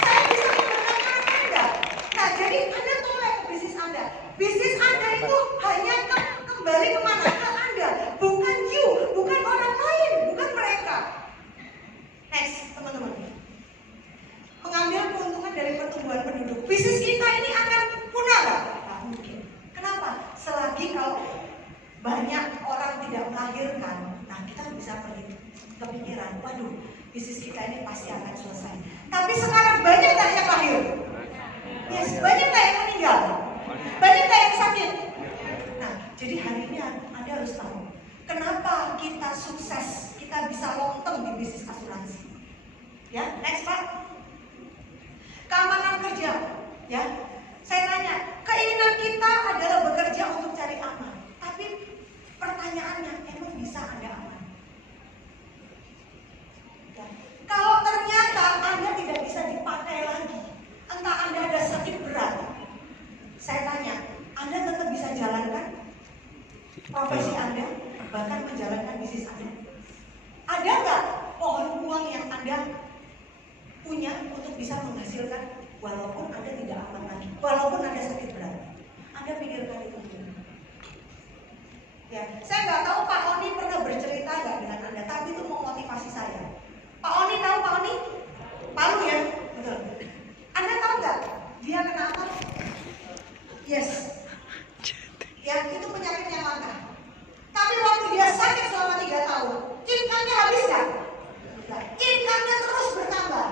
Saya bisa memberkati Anda. Nah, jadi Anda tolak ke bisnis Anda. Bisnis Anda itu hanya kembali kemana? Ke Anda, bukan you, bukan orang lain, bukan mereka. Next, teman-teman. Mengambil keuntungan dari pertumbuhan penduduk. Bisnis kita ini akan punah nggak? Nggak mungkin. Kenapa? Selagi kalau banyak orang tidak melahirkan, nah kita bisa kepikiran, waduh, bisnis kita ini pasti akan selesai. Tapi sekarang banyak nggak yang lahir? Yes, banyak nggak yang meninggal? Banyak nggak yang sakit? Nah, jadi hari ini Anda harus tahu, kenapa kita sukses, kita bisa long term di bisnis asuransi. Ya, next Pak. Keamanan kerja, ya. Saya tanya, keinginan kita adalah bekerja untuk cari aman. Tapi pertanyaannya, emang bisa Anda aman? Ya. Kalau ternyata Anda tidak bisa dipakai lagi, entah Anda ada sakit berat, saya tanya, Anda tetap bisa jalankan profesi Anda, bahkan menjalankan bisnis Anda? Ada nggak pohon uang yang Anda punya untuk bisa menghasilkan walaupun Anda tidak aman lagi, walaupun Anda sakit berat? Anda pikirkan itu dulu. Ya, saya nggak tahu Pak Oni pernah bercerita nggak dengan Anda, tapi itu memotivasi saya. Pak Oni tahu Pak Oni? Palu ya, betul. Anda tahu nggak dia kenapa? Yes. Ya, itu penyakit yang langka. Tapi waktu dia sakit selama 3 tahun, income-nya habis nggak? Income-nya terus bertambah.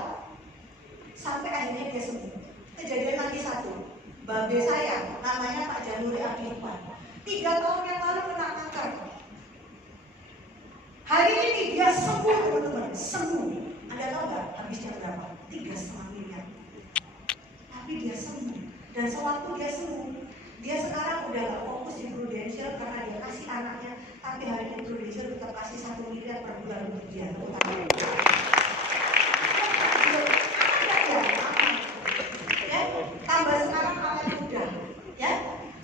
Sampai akhirnya dia sembuh. Kejadian lagi satu, babe saya namanya Pak Januri Abdurrahman, 3 tahun yang lalu kena kanker. Hari ini dia sembuh, teman-teman, sembuh. Anda tahu nggak habisnya berapa? 3,5 miliar. Tapi dia sembuh. Dan sewaktu dia sembuh, dia sekarang udah gak fokus di Prudential karena dia kasih anaknya. Tapi hari ini Prudential tetap kasih 1 miliar per bulan untuk dia. Ya, tambah sekarang awet muda, ya,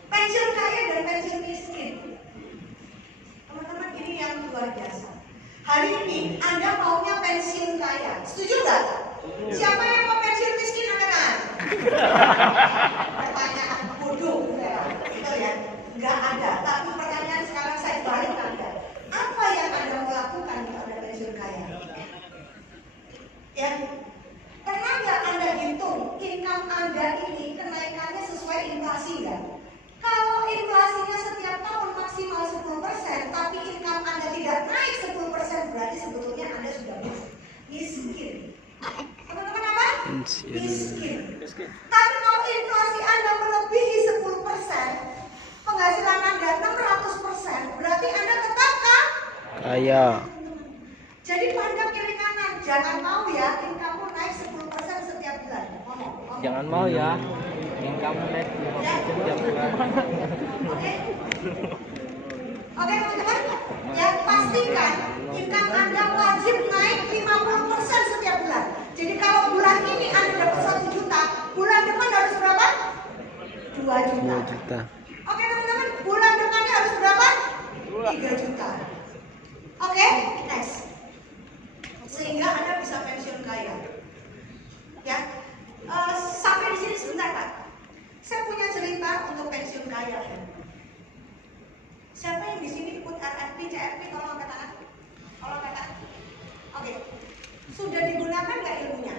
pensiun kaya dan pensiun miskin, teman-teman, ini yang luar biasa. Hari ini Anda maunya pensiun kaya, setuju nggak? Siapa yang mau pensiun miskin angkat tangan? Pertanyaan bodoh, gitu ya, nggak ada. Tapi pertanyaan sekarang saya balik ke Anda, apa yang Anda mau lakukan kalau Anda pensiun kaya? Ya. Pernah nggak Anda hitung income Anda ini kenaikannya sesuai inflasi nggak? Kalau inflasinya setiap tahun maksimal 10%, tapi income Anda tidak naik 10%, berarti sebetulnya Anda sudah miskin. Teman-teman apa? Miskin. Tapi kalau inflasi Anda melebihi 10%, penghasilan Anda 600%, berarti Anda tetap kaya. Jadi pandang kiri kanan, jangan mau ya income naik 10% setiap bulan. Ngomong. Jangan mau ya, income naik 5% tiap bulan. Oke teman-teman, ya pastikan income Anda wajib naik 50% setiap bulan. Jadi kalau bulan ini Anda dapat 1 juta, bulan depan harus berapa? 2 juta. 2 juta. Oke teman-teman, bulan depannya harus berapa? 3 juta. Oke, next. Sehingga Anda bisa pensiun kaya. Ya, sampai di sini sebentar Pak. Saya punya cerita untuk pensiun kaya. Siapa yang di sini ikut RFP, CFP? Tolong angkat tangan. Tolong angkat tangan. Oke. Sudah digunakan nggak ilmunya?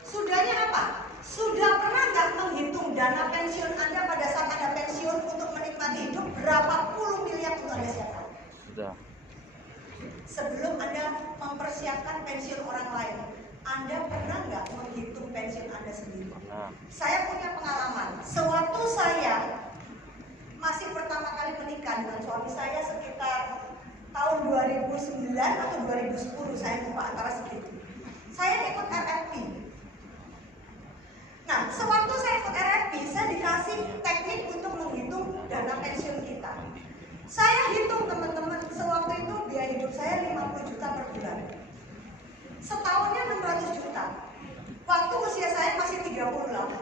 Sudahnya apa? Sudah pernah nggak menghitung dana pensiun Anda pada saat Anda pensiun untuk menikmati hidup berapa puluh miliar untuk Anda siapkan? Sudah. Sebelum Anda mempersiapkan pensiun orang lain, Anda pernah nggak menghitung pensiun Anda sendiri? Nah. Saya punya pengalaman. Sewaktu saya masih pertama kali menikah dengan suami saya sekitar tahun 2009 atau 2010, saya lupa antara segitu. Saya ikut RFP. Nah, sewaktu saya ikut RFP, saya dikasih teknik untuk menghitung dana pensiun kita. Saya hitung teman-teman, sewaktu itu biaya hidup saya 50 juta per bulan. Setahunnya 600 juta. Waktu usia saya masih 38.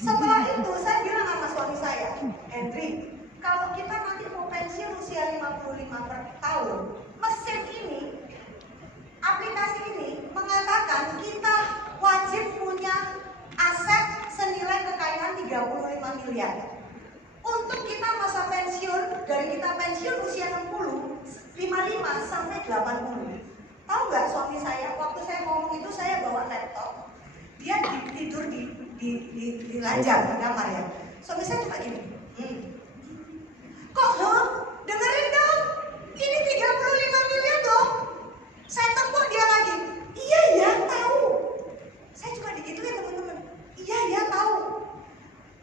Setelah itu saya bilang sama suami saya, Hendrik, kalau kita nanti mau pensiun usia 55 per tahun, mesin ini, aplikasi ini mengatakan kita wajib punya aset senilai kekayaan 35 miliar. Untuk kita masa pensiun, dari kita pensiun usia 60, 55 sampai 80. Tahu nggak suami saya, waktu saya ngomong itu saya bawa laptop, dia tidur di ranjang di kamar ya. Suami saya cuma gini, kok dengerin dong, ini 35 miliar dong. Saya tepuk dia lagi, iya ya tahu. Saya cuma digituin teman-teman, iya ya tahu.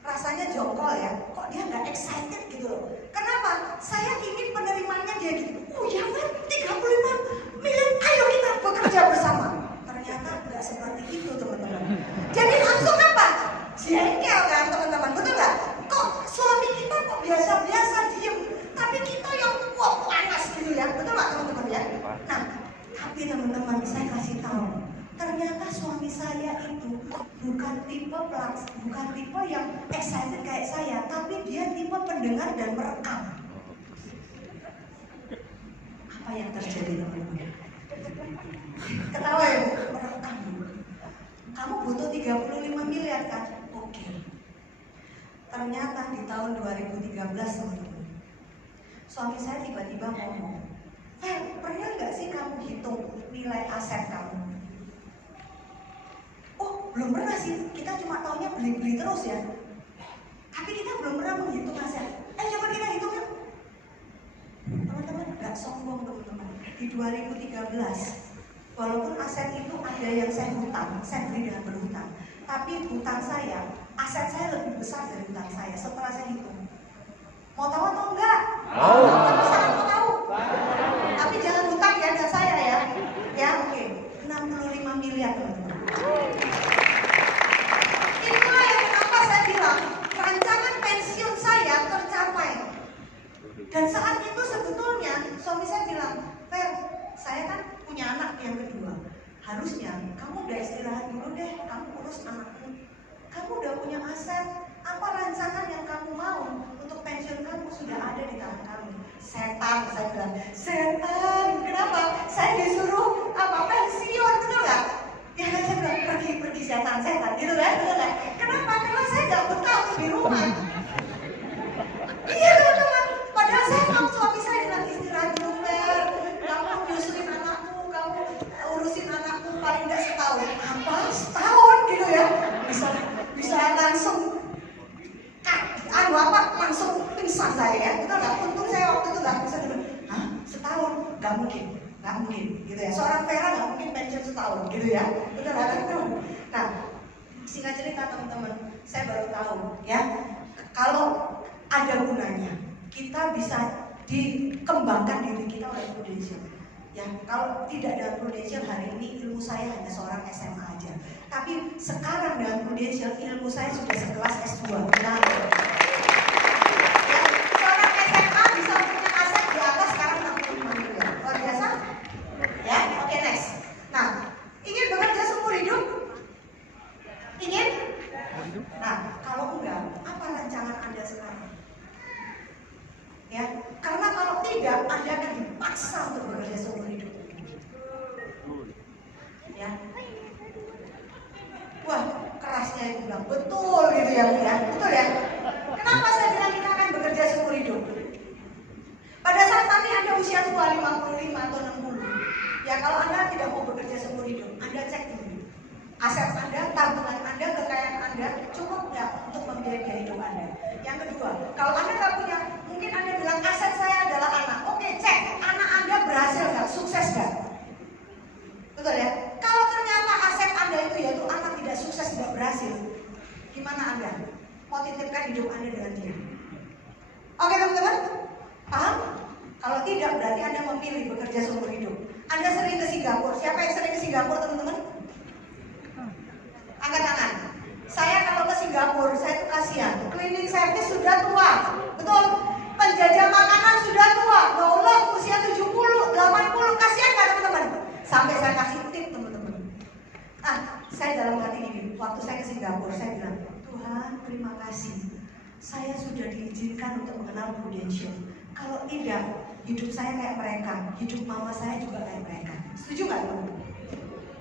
Rasanya jongkol ya, kok dia nggak excited gitu loh. Kenapa? Saya ingin penerimanya dia gitu. Oh ya kan, 35 miliar, ayo kita bekerja bersama. Ternyata nggak seperti itu teman-teman. Jadi langsung apa? Jengkel kan teman-teman, betul nggak? Kok suami kita kok biasa-biasa diem, tapi kita yang wah panas gitu ya, betul nggak teman-teman ya? Nah, tapi teman-teman saya kasih tahu, ternyata suami saya itu bukan tipe yang excited kayak saya, tapi dia tipe pendengar dan merekam. Apa yang terjadi teman-teman? Ketawa ya, merekam. Kamu butuh 35 miliar kan? Oke. Ternyata di tahun 2013 teman-teman, suami saya tiba-tiba ngomong, pernah nggak sih kamu hitung nilai aset kamu? Oh, belum pernah sih. Kita cuma taunya beli-beli terus ya. Tapi kita belum pernah menghitung aset. Coba kita hitung yuk. Teman-teman, nggak sombong teman-teman. Di 2013, walaupun aset itu ada yang saya hutang, saya beli dengan berhutang. Tapi hutang saya, aset saya lebih besar dari hutang saya setelah saya hitung. Mau tahu atau enggak? Tapi sangat mau tahu. Tapi jangan hutang ya, dan saya ya. Ya, oke. 65 miliar teman-teman. Inilah yang kenapa saya bilang rancangan pensiun saya tercapai. Dan saat itu sebetulnya suami saya bilang, Fer, saya kan punya anak yang kedua. Harusnya kamu udah istirahat dulu deh, kamu urus anakmu. Kamu udah punya aset, apa rancangan yang kamu mau untuk pensiun kamu sudah ada di tangan kamu. Setan, saya bilang, setan, kenapa? Saya disuruh pensiun, betul nggak? Ya kan saya bilang, pergi setan, gitu kan? Betul nggak? Kenapa? Karena saya nggak betah di rumah. Iya teman-teman, padahal saya mau suami saya bilang istirahat dulu, Fer. Kamu nyusuin anakmu, kamu urusin anakmu paling nggak setahun. Apa? Setahun gitu ya? Bisa langsung langsung pingsan saya ya. Betul nggak? Untung saya waktu itu nggak bisa dulu. Hah? Setahun? Nggak mungkin gitu ya. Seorang Vera nggak mungkin pensiun setahun gitu ya. Betul nggak? Nah, singkat cerita teman-teman, saya baru tahu ya, kalau ada gunanya kita bisa dikembangkan diri kita oleh Prudential. Ya, kalau tidak dengan Prudential hari ini ilmu saya hanya seorang SMA aja. Tapi sekarang dengan Prudential ilmu saya sudah sekelas S2. Nah, ya, seorang SMA bisa punya aset di atas sekarang 65 miliar. Luar biasa? Ya, oke next. Nah, ingin bekerja seumur hidup? Ingin? Nah, kalau enggak, apa rancangan Anda sekarang? Ya, karena kalau tidak, Anda akan dipaksa untuk bekerja seumur hidup. Ya, wah kerasnya itu bilang betul gitu ya, betul ya. Kenapa saya bilang kita akan bekerja seumur hidup? Pada saat nanti Anda usia tua 55 atau 60, ya kalau Anda tidak mau bekerja seumur hidup, Anda cek dulu aset Anda, tabungan Anda, kekayaan Anda cukup nggak untuk membiayai hidup Anda. Yang kedua, kalau Anda nggak punya, mungkin Anda bilang aset saya adalah anak. Oke, cek anak Anda berhasil nggak, sukses nggak? Betul ya? Kalau ternyata aset Anda itu yaitu anak tidak sukses, tidak berhasil, gimana Anda mau titipkan hidup Anda dengan dia? Oke teman-teman, paham? Kalau tidak berarti Anda memilih bekerja seumur hidup. Anda sering ke Singapura? Siapa yang sering ke Singapura, teman-teman? Angkat tangan. Saya kalau ke Singapura, saya tuh kasihan. Cleaning service sudah tua, betul? Penjajah makanan sudah tua, nolong usia 70, 80, kasihan nggak teman-teman? Sampai saya kasih tip teman-teman. Saya dalam hati ini, waktu saya ke Singapura, saya bilang, Tuhan terima kasih. Saya sudah diizinkan untuk mengenal Prudential. Kalau tidak, hidup saya kayak mereka, hidup mama saya juga kayak mereka. Setuju nggak teman-teman?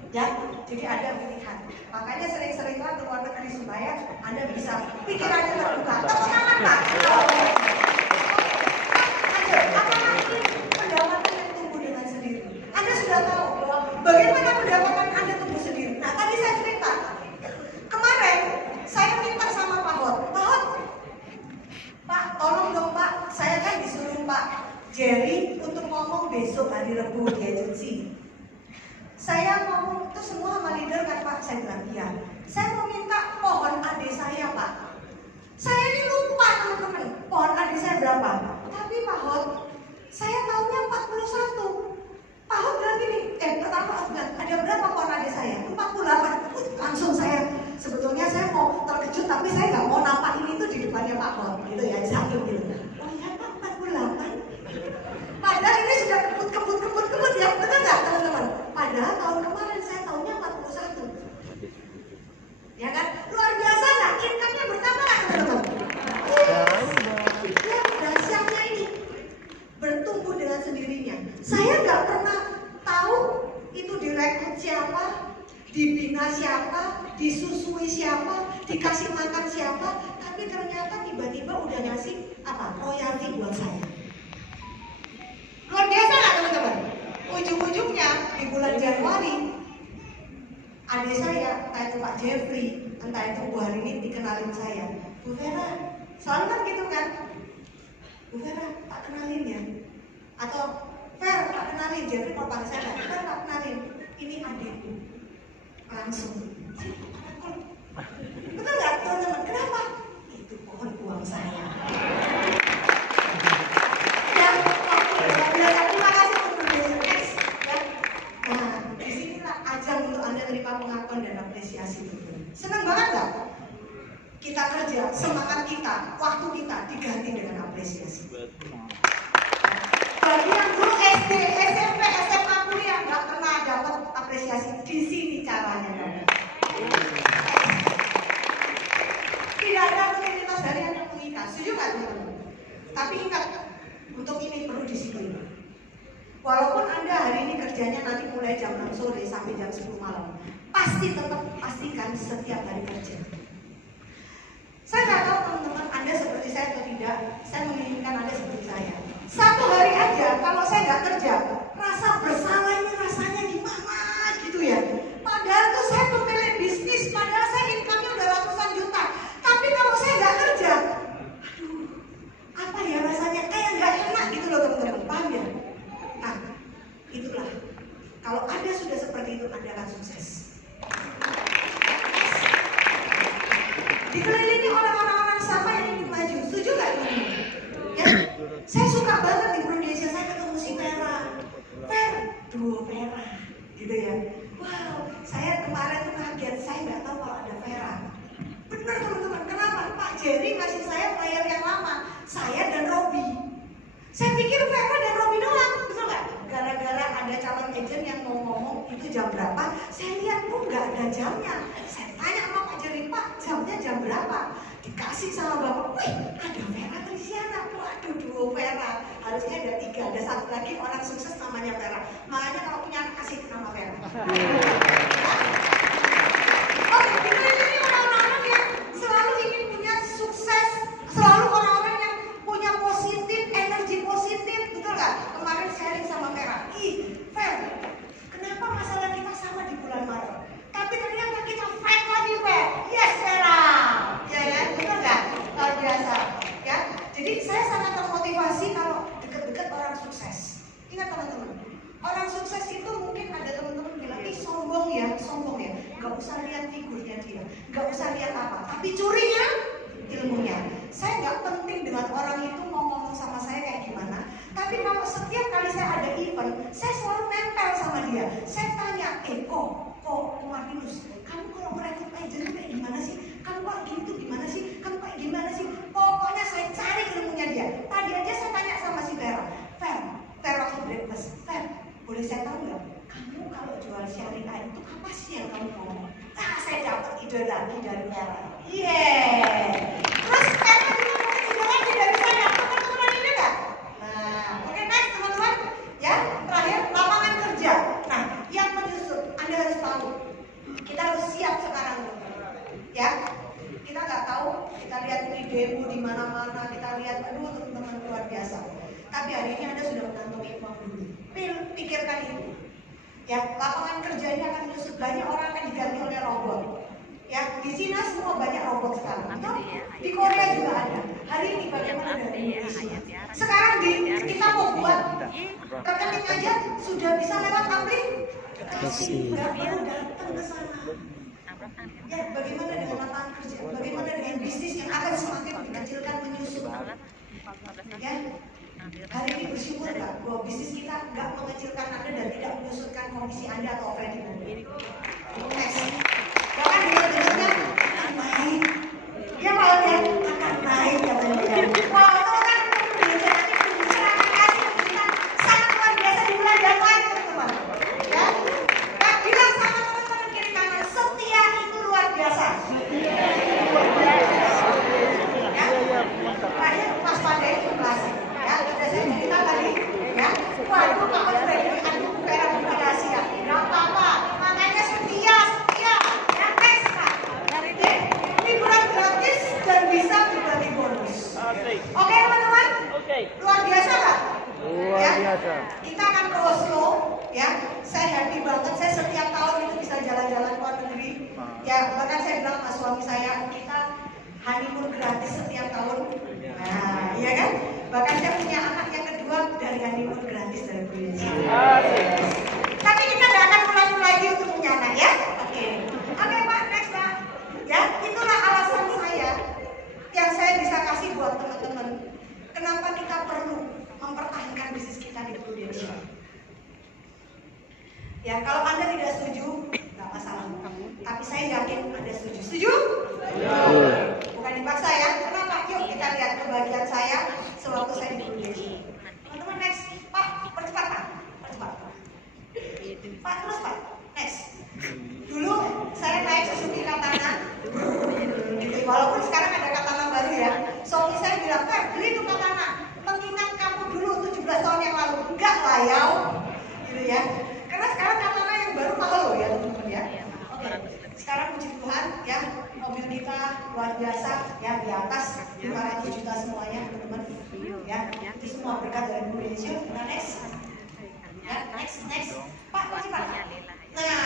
Ya, jadi ada pilihan. Makanya sering-seringlah ke luar negeri supaya Anda bisa pikirannya terbuka. Tepuk tangan Pak. Apalagi pendapatan yang tumbuh dengan sendiri. Anda sudah tahu bahwa bagaimana pendapatan Anda tumbuh sendiri. Nah, tadi saya cerita. Kemarin saya minta sama Pak Hot. Pak, tolong dong Pak. Saya kan disuruh Pak Jerry untuk ngomong besok hari Rabu di agensi. Saya ngomong itu semua sama leader kan Pak, saya bilang iya. Saya mau minta pohon adik saya Pak. Saya ini lupa teman-teman, pohon adik saya berapa. Tapi Pak Hot, saya tahunya 41. Pak Hot bilang gini, pertama aku bilang, ada berapa pohon adik saya? 48. Langsung saya, sebetulnya saya mau terkejut, tapi saya nggak mau nampakin itu di depannya Pak Hot, gitu ya, satu gitu. Oh iya Pak, 48. Padahal ini sudah kebut ya, betul nggak teman-teman? Padahal tahun kemarin saya tahunya 41. Ya kan? Luar biasa nggak? Income-nya bertambah nggak teman-teman? Ya, dahsyatnya ini bertumbuh dengan sendirinya. Saya nggak pernah tahu itu direkrut siapa, dibina siapa, disusui siapa, dikasih makan siapa, tapi ternyata tiba-tiba udah ngasih royalti buat saya. Luar biasa nggak teman-teman? Ujung-ujungnya di bulan Januari, adik saya, entah itu Pak Jeffrey, entah itu Bu Harini dikenalin saya. Bu Vera, selalu kan gitu kan? Bu Vera, tak kenalin ya. Atau Vera, tak kenalin. Jeffrey kalau panggil saya, Vera, tak kenalin. Ini adikku. Langsung. Betul nggak teman-teman? Kenapa? Itu pohon uang saya. Pengakuan dan apresiasi itu. Senang banget gak? Kita kerja, semangat kita, waktu kita diganti dengan apresiasi. Bagi yang dulu SD, SMP, SMA, kuliah nggak pernah dapat apresiasi, di sini caranya dapat. Tidak ada rutinitas dari yang mengikat, setuju nggak teman-teman? Tapi ingat, untuk ini perlu disiplin. Walaupun Anda hari ini kerjanya nanti mulai jam 6 sore sampai jam 10 malam, pasti tetap pastikan setiap hari kerja. Saya nggak tahu teman-teman Anda seperti saya atau tidak. Saya menginginkan Anda seperti saya. Satu hari aja kalau saya nggak kerja, rasa bersalah ini rasanya gimana gitu ya. Padahal tuh saya pemilik bisnis, padahal saya income-nya udah ratusan juta. Tapi kalau saya nggak kerja, aduh, apa ya rasanya kayak nggak enak gitu loh teman-teman. Paham ya? Nah, itulah. Kalau Anda sudah seperti itu, Anda akan sukses. Dikelilingi orang-orang sama yang ingin maju. Setuju nggak teman-teman? Ya, saya suka banget di Prudential. Saya ketemu si Vera, gitu ya. Wow, saya kemarin tuh kaget. Saya nggak tahu kalau ada Vera. Benar teman-teman. Kenapa? Pak Jerry ngasih saya flyer yang lama. Saya dan Robi. Saya pikir Vera dan Robi doang, betul nggak? Gara-gara ada calon agent yang mau ngomong itu jam berapa, saya lihat kok nggak ada jamnya. Saya tanya sama Pak Jerry, Pak jamnya jam berapa? Dikasih sama Bapak, wih ada Vera Trisiana. Waduh, duo Vera. Harusnya ada 3, ada satu lagi orang sukses namanya Vera. Makanya kalau punya anak kasih nama Vera. Oh, ini orang-orang yang selalu ingin punya sukses, selalu orang-orang yang punya positif, energi positif, betul nggak? Kemarin sharing sama Vera, Vera, kenapa masalah kita sama di bulan Maret? Tapi ternyata kita fight lagi, Vera. Yes, Vera. Ya kan? Betul nggak? Luar biasa. Ya. Jadi saya sangat termotivasi kalau deket-deket orang sukses. Ingat teman-teman, orang sukses itu mungkin ada teman-teman bilang, sombong ya. Nggak usah lihat figurnya dia, nggak usah lihat apa. Tapi curinya ilmunya. Saya nggak penting dengan orang itu mau ngomong sama saya kayak gimana. Tapi kalau setiap kali saya ada event, saya selalu nempel kok Martinus, kamu kalau merekrut agent itu kayak gimana sih? Kamu kok gitu gimana sih? Kamu kayak gimana sih? Pokoknya saya cari ilmunya dia. Tadi aja saya tanya sama si Vera waktu breakfast, Fer, boleh saya tahu nggak? Kamu kalau jual syariah itu apa sih yang kamu ngomong? Nah, saya dapat ide lagi dari Vera. Terus Vera juga mungkin ide lagi dari saya. Teman-teman ini nggak? Nah, oke, next teman-teman. Ya, terakhir lapangan kerja. Nah, yang menyusun, Anda harus tahu. Kita harus siap sekarang, ya. Kita nggak tahu. Kita lihat di demo di mana-mana. Kita lihat, aduh teman-teman luar biasa. Tapi hari ini Anda sudah mengantongi uang dulu. Pikirkan itu. Ya, lapangan kerja ini akan menyusun, banyak orang akan diganti oleh robot. Ya, di Cina semua banyak robot sekarang. Di Korea juga ada. Hari ini bagaimana dari Indonesia? Sekarang kita mau buat rekening aja sudah bisa lewat aplikasi. Nggak perlu datang ke sana. Ya, bagaimana dengan lapangan kerja? Bagaimana dengan bisnis yang akan semakin dikecilkan menyusun? Ya, hari ini bersyukur nggak bahwa bisnis kita nggak mengecilkan Anda dan tidak menyusutkan komisi Anda atau operating Anda. Next. Bahkan dengar-dengarnya akan naik. Dia maunya akan naik katanya. Wow, teman-teman, nanti berbicara akan kasih kita sangat luar biasa di bulan Januari, teman-teman. Ya, Kak bilang sama teman-teman kiri kanan, setia itu luar biasa. Ya, terakhir Mas Pandai inflasi. Ya, sudah saya cerita tadi. Ya, waduh, Pak sudah ini aduh Vera berkreasi ya. Nggak apa-apa, makanya setia. Ya, next Pak. Liburan gratis dan bisa berbagi bonus. Oke teman-teman? Luar biasa Pak? Luar biasa. Kita akan ke Oslo, ya. Saya happy banget. Saya setiap tahun itu bisa jalan-jalan ke luar negeri. Ya, bahkan saya bilang sama suami saya, kita honeymoon gratis setiap tahun. Nah, iya kan? Bahkan saya punya anak yang kedua dari honeymoon gratis dari Indonesia. Tapi kita nggak akan ulangi lagi untuk punya anak ya. Oke Pak, next Pak. Ya, itulah alasan saya yang saya bisa kasih buat teman-teman. Kenapa kita perlu mempertahankan bisnis kita di Prudential? Ya, kalau Anda tidak setuju, nggak masalah. Tapi saya yakin Anda setuju. Setuju? Bukan dipaksa ya. Kenapa? Yuk kita lihat kebahagiaan saya sewaktu saya di Prudential. Teman-teman next. Pak, percepat Pak. Percepat. Pak, terus Pak. Next. Dulu saya naik Suzuki Katana. Gitu. Walaupun sekarang ada Katana baru ya. Suami saya bilang, beli itu Katana. Mengingat kamu dulu 17 tahun yang lalu. Enggak lah ya. Gitu ya. Karena sekarang Katana yang baru mahal loh ya teman-teman ya. Oke. Sekarang puji Tuhan ya, mobil kita luar biasa ya, di atas 500 juta semuanya teman-teman. Ya, itu semua berkat dari Indonesia. Nah, next. Ya, next. Pak, masih Pak. Nah,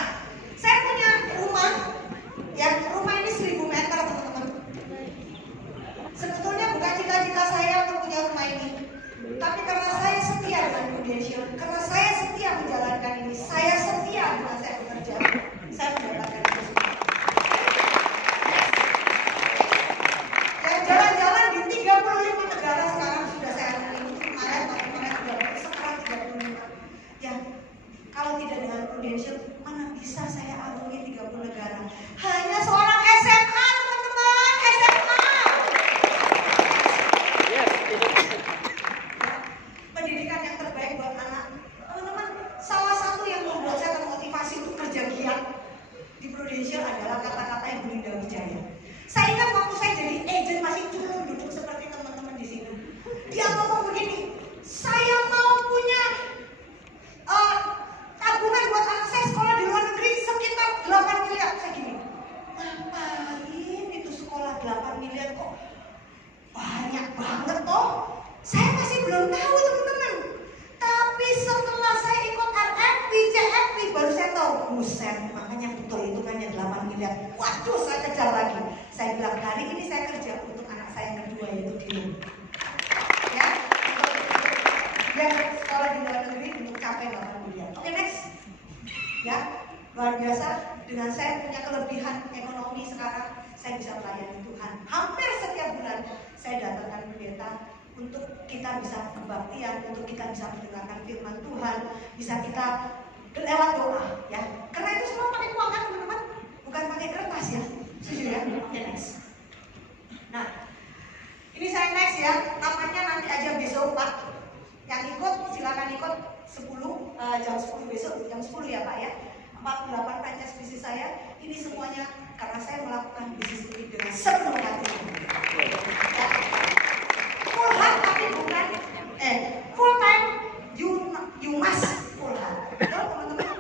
saya punya rumah. Ya, rumah ini 1000 meter teman-teman. Sebetulnya bukan cita-cita saya untuk punya rumah ini. Tapi karena saya setia dengan Prudential, karena saya setia menjalankan ini, saya setia dengan saya bekerja, saya mendapatkan itu semua. Ya, jalan-jalan di 35 negara sekarang sudah saya alami. Kemarin sekarang 35. Ya, kalau tidak dengan Prudential, mana bisa saya alami 30 negara? Hanya seorang SMA, teman-teman, SMA. Pendidikan yang terbaik buat anak. Teman-teman, salah satu yang membuat saya termotivasi untuk kerja giat di Prudential adalah kata-kata Ibu Linda Wijaya. Saya ingat waktu saya jadi agent masih culun duduk seperti teman-teman di sini. Dia ngomong begini, saya mau punya tabungan buat anak saya sekolah di luar negeri sekitar 8 miliar. Saya gini, ngapain itu sekolah 8 miliar kok banyak banget toh? Saya masih belum tahu teman-teman. Tapi setelah saya ikut RFP, CFP, baru saya tahu. Buset, makanya betul hitungannya 8 miliar. Waduh, saya kejar lagi. Saya bilang, hari ini saya kerja untuk anak saya yang kedua, yaitu Dio. Ya, dia sekolah di luar negeri untuk capai 8 miliar. Oke, next. Ya, luar biasa. Dengan saya punya kelebihan ekonomi sekarang, saya bisa melayani Tuhan. Hampir setiap bulan saya datangkan pendeta untuk kita bisa kebaktian, untuk kita bisa mendengarkan firman Tuhan, bisa kita lewat doa ya. Karena itu semua pakai uang kan teman-teman, bukan pakai kertas ya. Setuju ya? Oke, next. Nah, ini saya next ya. Namanya nanti aja besok Pak. Yang ikut silakan ikut 10 jam 10 besok jam 10 ya Pak ya. 48 franchise bisnis saya ini semuanya karena saya melakukan bisnis ini dengan sepenuh hati. Ya. Full heart tapi bukan full time you must full heart. Betul teman-teman?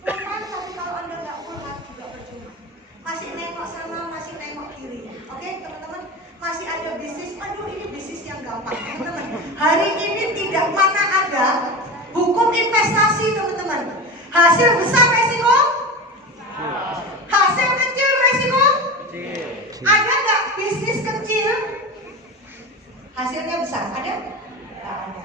Full time tapi kalau Anda nggak full heart juga percuma. Masih nengok sana, masih nengok kiri. Oke teman-teman? Masih ada bisnis, aduh ini bisnis yang gampang teman-teman. Hari ini tidak mana ada hukum investasi teman-teman. Hasil besar resiko, hasil kecil resiko. Ada nggak bisnis kecil hasilnya besar? Ada? Nggak ada.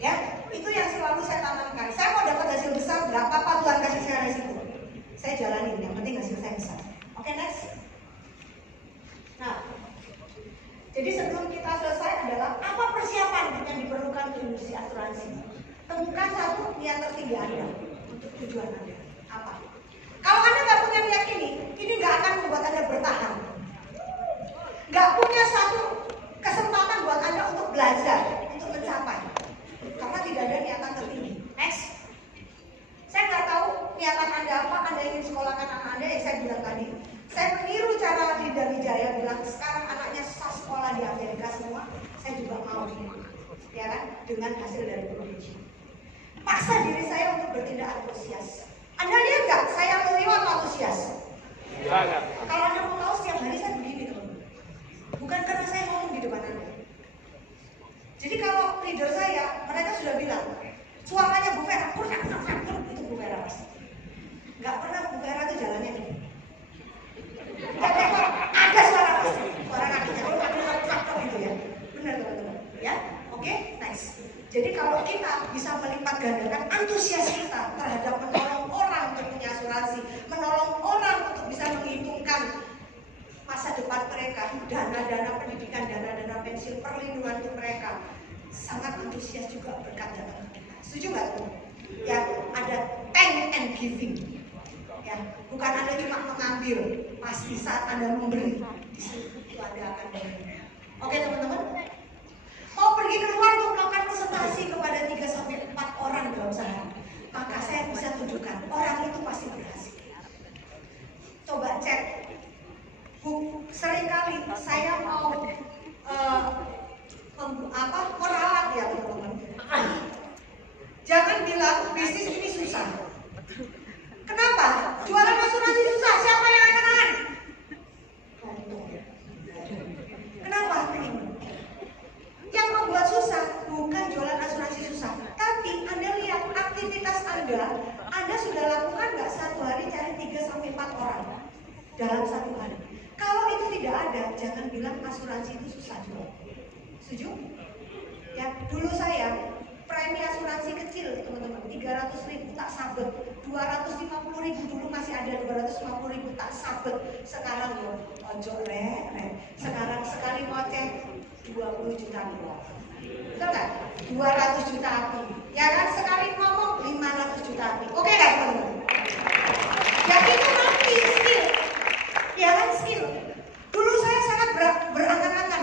Ya, itu yang selalu saya tanamkan. Saya mau dapat hasil besar, nggak apa-apa Tuhan kasih saya resiko. Saya jalanin, yang penting hasil saya besar. Oke, next. Nah, jadi sebelum kita selesai adalah apa persiapan yang diperlukan untuk industri asuransi? Temukan satu niat tertinggi Anda untuk tujuan Anda. Apa? Kalau Anda nggak punya niat ini nggak akan membuat Anda bertahan. Nggak punya satu kesempatan buat Anda untuk belajar, untuk mencapai. Karena tidak ada niatan tertinggi. Next. Saya nggak tahu niatan Anda apa, Anda ingin sekolahkan anak Anda yang saya bilang tadi. Saya meniru cara Linda Wijaya bilang, sekarang anaknya sekolah di Amerika semua, saya juga mau. Ya kan? Dengan hasil dari produksi. Paksa diri saya untuk bertindak antusias. Anda lihat nggak? Saya loyo atau antusias? Sangat. Kalau Anda mau tahu setiap hari saya begini teman-teman. Bukan karena saya ngomong di depan Anda. Jadi kalau leader saya, mereka sudah bilang, suaranya Bu Vera, itu Bu Vera pasti. Nggak pernah Bu Vera itu jalannya gitu. Ada suara pasti, suara kakinya, gitu ya. Benar teman-teman. Ya, oke, nice. Jadi kalau kita bisa melipat gandakan antusias kita terhadap menolong orang untuk punya asuransi, menolong orang untuk bisa menghitungkan masa depan mereka, dana-dana pendidikan, dana-dana pensiun, perlindungan untuk mereka, sangat antusias juga berkat datang ke kita. Setuju nggak tuh? Ya, ada thank and giving. Ya, bukan Anda cuma mengambil, pasti saat Anda memberi, di situ Anda akan memberi. Oke teman-teman? Mau pergi keluar untuk melakukan presentasi kepada 3-4 orang dalam sehari, maka saya bisa tunjukkan orang itu pasti berhasil. Coba cek. Seringkali saya mau meralat ya teman-teman. Jangan bilang bisnis ini susah. Kenapa? Jualan asuransi susah. Siapa yang akan nahan? Kenapa? Yang membuat susah bukan jualan asuransi susah, tapi Anda lihat aktivitas Anda sudah lakukan nggak satu hari cari 3-4 orang dalam satu hari. Kalau itu tidak ada, jangan bilang asuransi itu susah juga. Setuju? Ya, dulu saya premi asuransi kecil teman-teman, 300.000 tak sabet, 250.000 dulu masih ada, 250.000 tak sabet. Sekarang yo ojo sekarang sekali ngoceh 20 juta keluar. Betul nggak? 200 juta api. Ya kan? Sekali ngomong 500 juta api. Oke nggak teman-teman? Jadi itu nanti skill. Ya kan skill. Dulu saya sangat berangan-angan.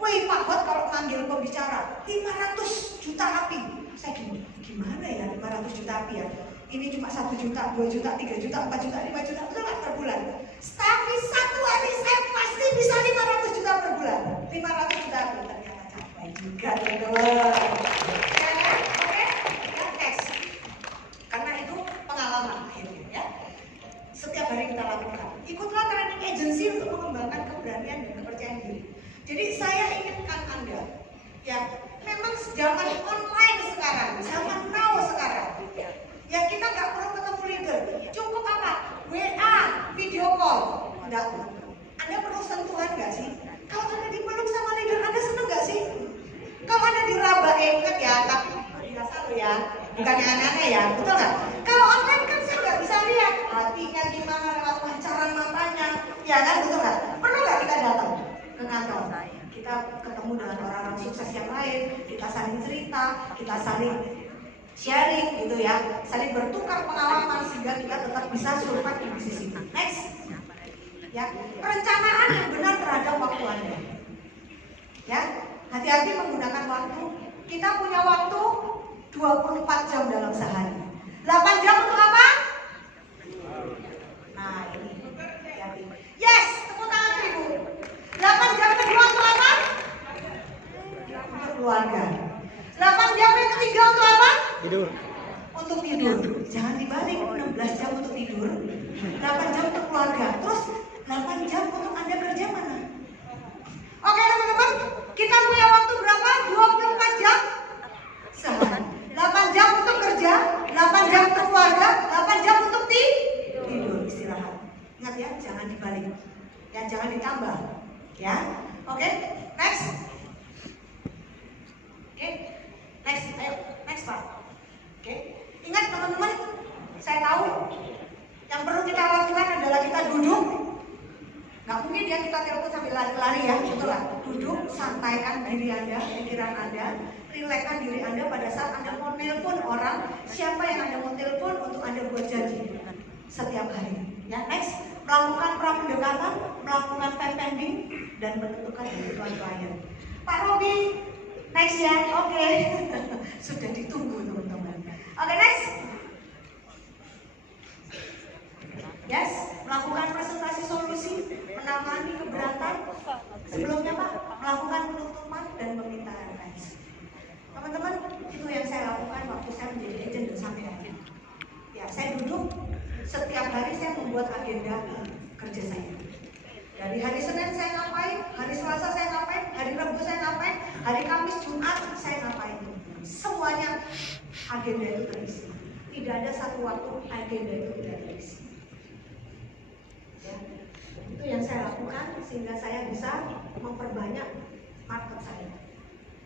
Wih Pak Hot kalau manggil pembicara 500 juta api. Saya gimana ya 500 juta api ya? Ini cuma 1 juta, 2 juta, 3 juta, 4 juta, 5 juta, betul nggak per bulan? Tapi satu hari saya pasti bisa 500 juta per bulan. 500 juta api ternyata capai juga teman-teman. Ya kan? Oke? Ya next. Karena itu pengalaman akhirnya ya. Setiap hari kita lakukan. Ikutlah training agency untuk mengembangkan keberanian dan kepercayaan diri. Jadi saya ingatkan Anda, ya memang zaman online sekarang, zaman now sekarang, ya kita nggak perlu ketemu leader, cukup apa? WA, video call, enggak. Anda perlu sentuhan nggak sih? Kalau Anda dipeluk sama leader, Anda seneng nggak sih? Kalau Anda diraba, ingat ya, tapi biasa lo ya, bukan yang aneh-aneh ya, betul nggak? Kalau online kan saya nggak bisa lihat hatinya gimana lewat pancaran matanya, ya kan, betul nggak? Perlu nggak kita datang ke kantor? Kita ketemu dengan orang-orang sukses yang lain, kita saling cerita, kita saling sharing gitu ya, saling bertukar pengalaman sehingga kita tetap bisa survive di bisnis ini. Next, ya, perencanaan yang benar terhadap waktu Anda. Ya, hati-hati menggunakan waktu. Kita punya waktu 24 jam dalam sehari. 8 jam untuk apa? Nah, ini. Hati-hati. Yes, tepuk tangan Ibu. 8 jam kedua untuk apa? Untuk keluarga. 8 jam yang ketiga untuk apa? Tidur. Untuk tidur. Jangan dibalik, 16 jam untuk tidur, 8 jam untuk keluarga. Terus 8 jam untuk Anda kerja mana? Oke teman-teman, kita punya waktu berapa? 24 jam sehari. 8 jam untuk kerja, 8 jam untuk keluarga, 8 jam untuk tidur, istirahat. Ingat ya, jangan dibalik. Ya, jangan ditambah. Ya. Oke, next. Oke. Next, ayo, next Pak. Oke. Ingat teman-teman, saya tahu yang perlu kita lakukan adalah kita duduk. Nggak mungkin ya kita telepon sambil lari-lari ya, betul lah. Duduk, santaikan diri Anda, pikiran Anda, rilekskan diri Anda pada saat Anda mau telepon orang, siapa yang Anda mau telepon untuk Anda buat janji setiap hari. Ya, next, melakukan pra-pendekatan, melakukan time pending, dan menentukan kebutuhan klien. Pak Robi, next ya, oke. Sudah ditunggu teman-teman. Oke, next. Yes, melakukan presentasi solusi, menangani keberatan. Sebelumnya Pak, melakukan penutupan dan permintaan advice. Teman-teman, itu yang saya lakukan waktu saya menjadi agent dan sampai hari ini. Ya, saya duduk setiap hari saya membuat agenda kerja saya. Dari hari Senin saya ngapain, hari Selasa saya ngapain, hari Rabu saya ngapain, hari Kamis, Jumat saya ngapain. Semuanya agenda itu terisi. Tidak ada satu waktu agenda itu tidak terisi. Ya, itu yang saya lakukan sehingga saya bisa memperbanyak market saya.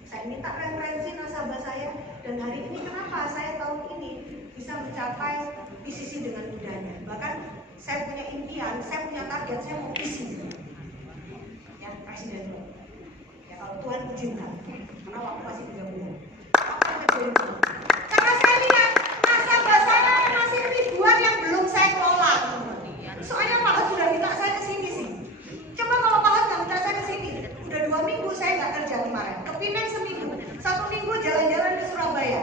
Saya minta referensi nasabah saya, dan hari ini kenapa saya tahun ini bisa mencapai PCC dengan mudahnya. Bahkan saya punya impian, saya punya target, saya mau PCC. Ya, presiden. Ya, kalau Tuhan izinkan, karena waktu masih 3 bulan. Karena saya lihat nasabah saya masih ribuan yang belum saya kelola. Soalnya Pak Hot sudah minta saya ke sini sih. Coba kalau Pak Hot nggak minta saya ke sini, udah 2 minggu saya nggak kerja kemarin. Ke Pinang seminggu, 1 minggu jalan-jalan ke Surabaya.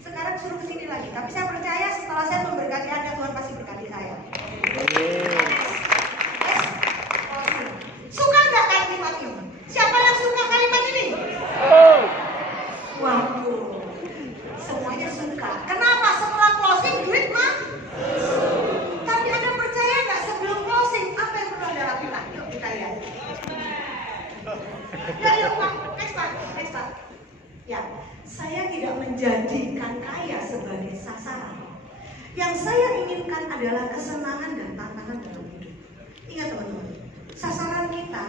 Sekarang suruh ke sini lagi. Tapi saya percaya setelah saya memberkati Anda, Tuhan pasti berkati saya. Suka nggak kalimat ini? Siapa yang suka kalimat ini? Waduh, semuanya suka. Kenapa? Setelah closing duit mah? Tapi Anda percaya nggak sebelum closing apa yang perlu Anda lakukan? Yuk kita lihat. Ya, yuk Pak, next Pak. Ya, saya tidak menjanjikan kaya sebagai sasaran. Yang saya inginkan adalah kesenangan dan tantangan dalam hidup. Ingat teman-teman, sasaran kita,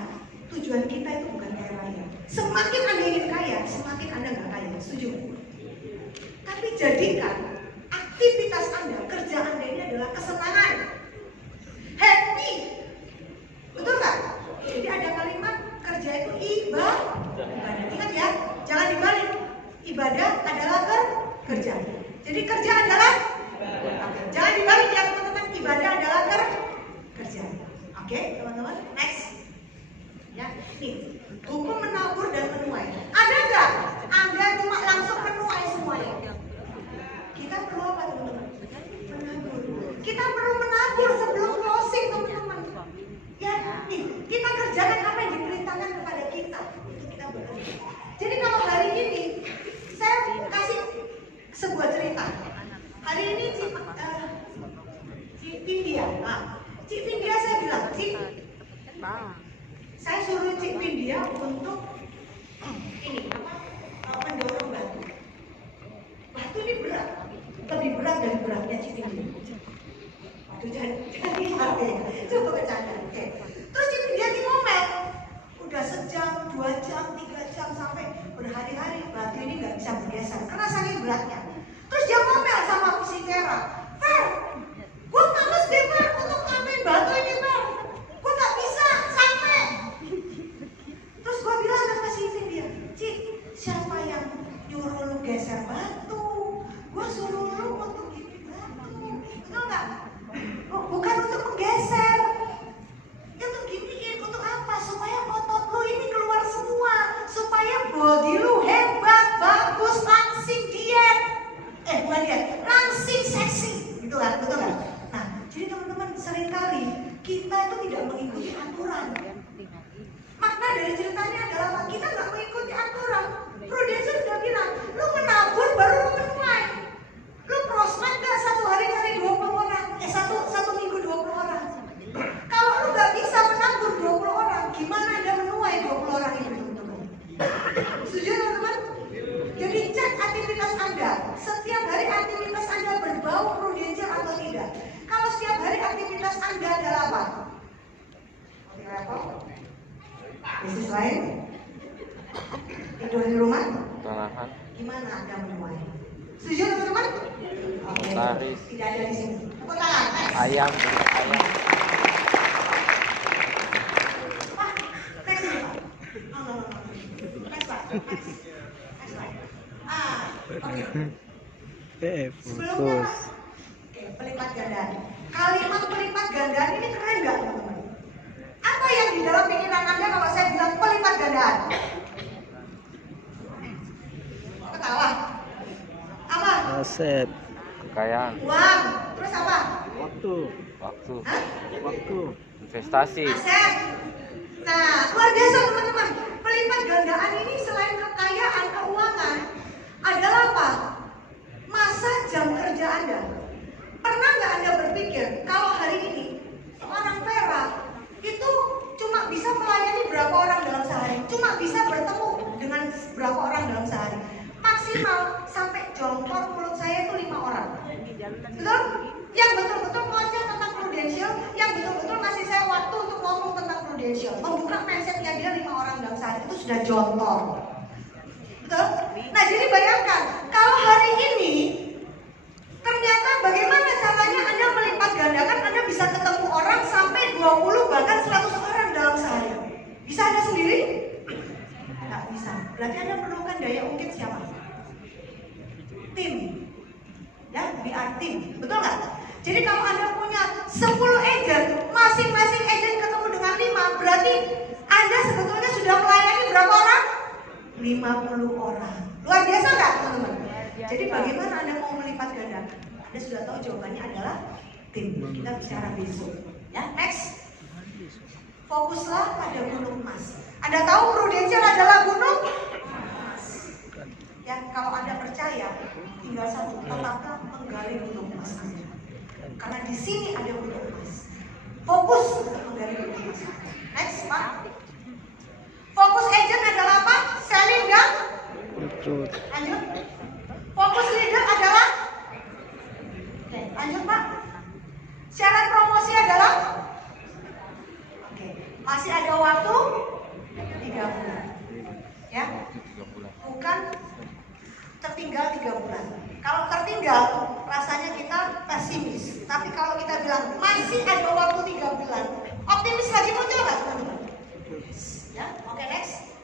tujuan kita itu bukan kaya raya. Semakin Anda ingin kaya, semakin Anda nggak kaya. Setuju? Tapi jadikan aktivitas Anda, kerja Anda ini adalah kesenangan, happy. Betul nggak? Jadi ada kalimat kerja itu ibadah. Ingat ya, jangan dibalik. Ibadah adalah kerja. Jadi kerja adalah jangan dibalik ya teman-teman. Ibadah adalah kerja. Oke, teman-teman. Next. Ya, ini hukum menabur dan menuai. Ada nggak? Anda cuma langsung menuai semuanya. Kita perlu apa teman-teman? Menabur. Kita perlu menabur sebelum closing teman-teman. Ya, nih, kita kerjakan apa yang diperintahkan kepada kita. Itu kita bekerja. Jadi kalau hari ini saya kasih sebuah cerita. Hari ini Cik Pindia. Nah, Cik Pindia saya bilang, Cik, saya suruh Cik Pindia untuk ini mendorong batu. Batu ini berat, lebih berat dari beratnya Cik Pindia. Waduh, jadi hati. Coba bercanda. Oke. Terus Cik Pindia ngomel, udah sejam, 2 jam, 3 jam sampai berhari-hari batu ini nggak bisa bergeser karena saking beratnya. Terus dia ngomel. travel, bisnis lain, tidur di rumah. Tanahan. Gimana Anda menuai? Setuju teman-teman? Oke. Notaris. Tidak ada di sini. Tepuk tangan. Next. Ayam. Pak, next ini Pak. No. Next Pak. Next. Next Pak. Oke. Sebelumnya Fokus. Pak. Oke, pelipat gandaan. Kalimat pelipat gandaan ini keren nggak teman-teman? Apa yang di dalam pikiran Anda kalau saya bilang pelipat gandaan? Ketawa. Apa? Aset. Kekayaan. Uang. Terus apa? Waktu. Waktu. Hah? Waktu. Investasi. Aset. Nah, luar biasa teman-teman. Pelipat gandaan ini selain kekayaan, keuangan, adalah apa? Masa jam kerja Anda. Pernah nggak Anda berpikir kalau hari ini seorang Vera itu cuma bisa melayani berapa orang dalam sehari? Cuma bisa bertemu dengan berapa orang dalam sehari? Maksimal sampai jongkor mulut saya itu 5 orang. Betul? Yang betul-betul ngoceh tentang prudensial, yang betul-betul ngasih saya waktu untuk ngomong tentang prudensial, membuka mindsetnya dia 5 orang dalam sehari itu sudah jontor. Betul? Nah jadi bayangkan kalau hari ini ternyata bagaimana caranya Anda melipat gandakan, Anda bisa ketemu orang sampai 20 bahkan 100 orang dalam sehari. Bisa Anda sendiri? Nggak bisa. Berarti Anda perlukan daya ungkit siapa? Tim. Ya, biar tim. Betul nggak? Jadi kalau Anda punya 10 agent, masing-masing agent ketemu dengan 5, berarti Anda sebetulnya sudah melayani berapa orang? 50 orang. Luar biasa nggak teman-teman? Jadi bagaimana Anda mau melipat gandakan? Anda sudah tahu jawabannya adalah tim. Kita bicara besok. Ya, next. Fokuslah pada gunung emas. Anda tahu prudensial adalah gunung emas. Ya, kalau Anda percaya, tinggal satu, tetaplah menggali gunung emas Anda. Karena di sini ada gunung emas. Fokus untuk menggali gunung emas. Next, Pak. Fokus agent adalah apa? Selling dan Rekrut. lanjut. Fokus leader adalah oke, lanjut Pak. Syarat promosi adalah oke, masih ada waktu 3 bulan. Ya. Bukan tertinggal 3 bulan. Kalau tertinggal rasanya kita pesimis. Tapi kalau kita bilang masih ada waktu 3 bulan, optimis lagi muncul nggak teman-teman? Ya, oke next.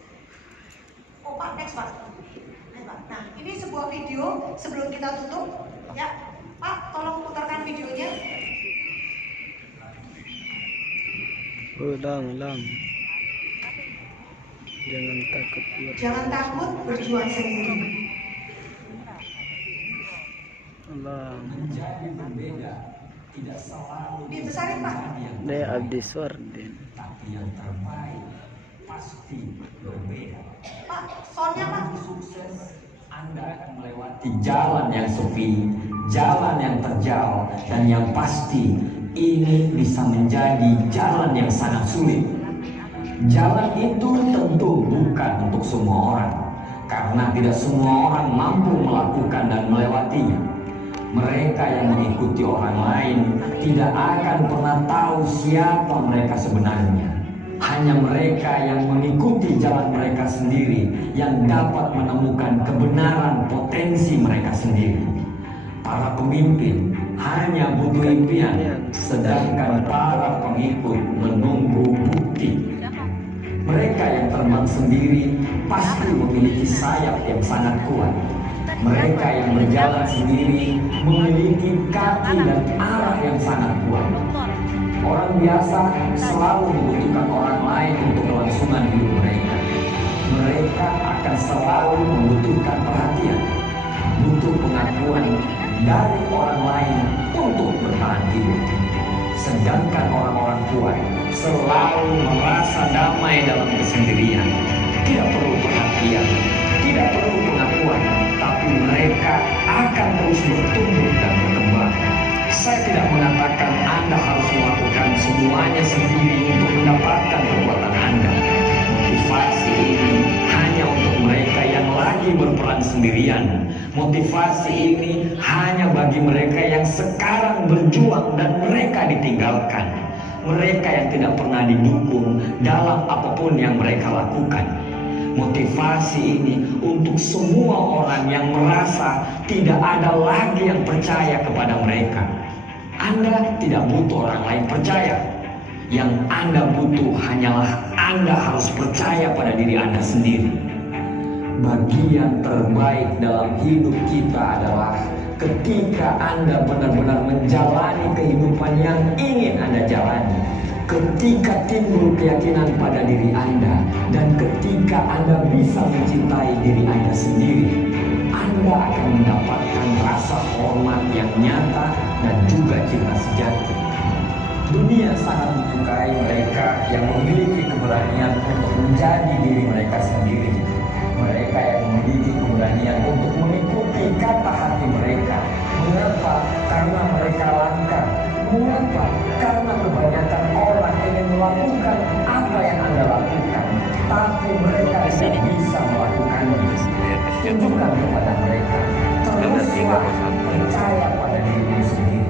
Oh Pak, next Pak. Nah, ini sebuah video sebelum kita tutup. Ya, Pak, tolong putarkan videonya. Ulang. Jangan takut. Jangan takut berjuang sendiri. Ulang. Dibesarin Pak. De Abdi Swardin. Pak, soundnya Pak. Anda akan melewati jalan yang sepi, jalan yang terjal, dan yang pasti ini bisa menjadi jalan yang sangat sulit. Jalan itu tentu bukan untuk semua orang, karena tidak semua orang mampu melakukan dan melewatinya. Mereka yang mengikuti orang lain tidak akan pernah tahu siapa mereka sebenarnya. Hanya mereka yang mengikuti jalan mereka sendiri yang dapat menemukan kebenaran potensi mereka sendiri. Para pemimpin hanya butuh impian, sedangkan para pengikut menunggu bukti. Mereka yang terbang sendiri pasti memiliki sayap yang sangat kuat. Mereka yang berjalan sendiri memiliki kaki dan arah yang sangat kuat. Orang biasa selalu membutuhkan orang lain untuk kelangsungan hidup mereka. Mereka akan selalu membutuhkan perhatian, butuh pengakuan dari orang lain untuk bertahan hidup. Sedangkan orang-orang kuat selalu merasa damai dalam kesendirian, tidak perlu perhatian, tidak perlu pengakuan, tapi mereka akan terus bertumbuh dan berkembang. Saya tidak mengatakan Anda harus melakukan semuanya sendiri untuk mendapatkan kekuatan Anda. Motivasi ini hanya untuk mereka yang lagi berperan sendirian. Motivasi ini hanya bagi mereka yang sekarang berjuang dan mereka ditinggalkan. mereka yang tidak pernah didukung dalam apapun yang mereka lakukan. Motivasi ini untuk semua orang yang merasa tidak ada lagi yang percaya kepada mereka. Anda tidak butuh orang lain percaya. Yang Anda butuh hanyalah Anda harus percaya pada diri Anda sendiri. Bagian terbaik dalam hidup kita adalah ketika Anda benar-benar menjalani kehidupan yang ingin Anda jalani. Ketika timbul keyakinan pada diri Anda dan ketika Anda bisa mencintai diri Anda sendiri, Anda akan mendapatkan rasa hormat yang nyata dan juga cinta sejati. Dunia sangat menyukai mereka yang memiliki keberanian untuk menjadi diri mereka sendiri. Mereka yang memiliki keberanian untuk mengikuti kata hati mereka. Mengapa? Karena mereka langka. Mengapa? Karena kebanyakan orang ingin melakukan apa yang Anda lakukan, tapi mereka tidak bisa melakukannya. Tunjukkan kepada mereka. Teruslah percaya pada diri sendiri.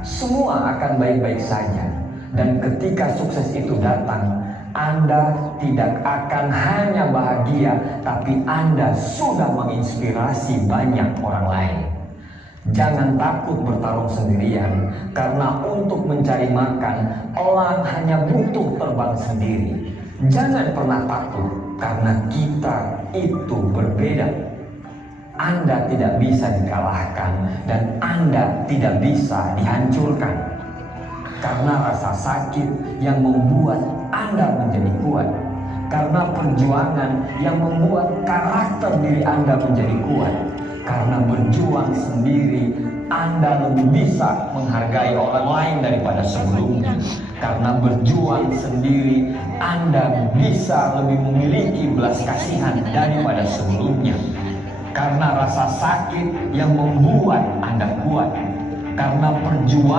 Semua akan baik-baik saja. Dan ketika sukses itu datang, Anda tidak akan hanya bahagia, tapi Anda sudah menginspirasi banyak orang lain. Jangan takut bertarung sendirian, karena untuk mencari makan, orang hanya butuh terbang sendiri. Jangan pernah takut, karena kita itu berbeda. Anda tidak bisa dikalahkan, dan Anda tidak bisa dihancurkan. Karena rasa sakit yang membuat Anda menjadi kuat. Karena perjuangan yang membuat karakter diri Anda menjadi kuat. Karena berjuang sendiri, Anda lebih bisa menghargai orang lain daripada sebelumnya. Karena berjuang sendiri, Anda bisa lebih memiliki belas kasihan daripada sebelumnya. Karena rasa sakit yang membuat Anda kuat. Karena perjuangan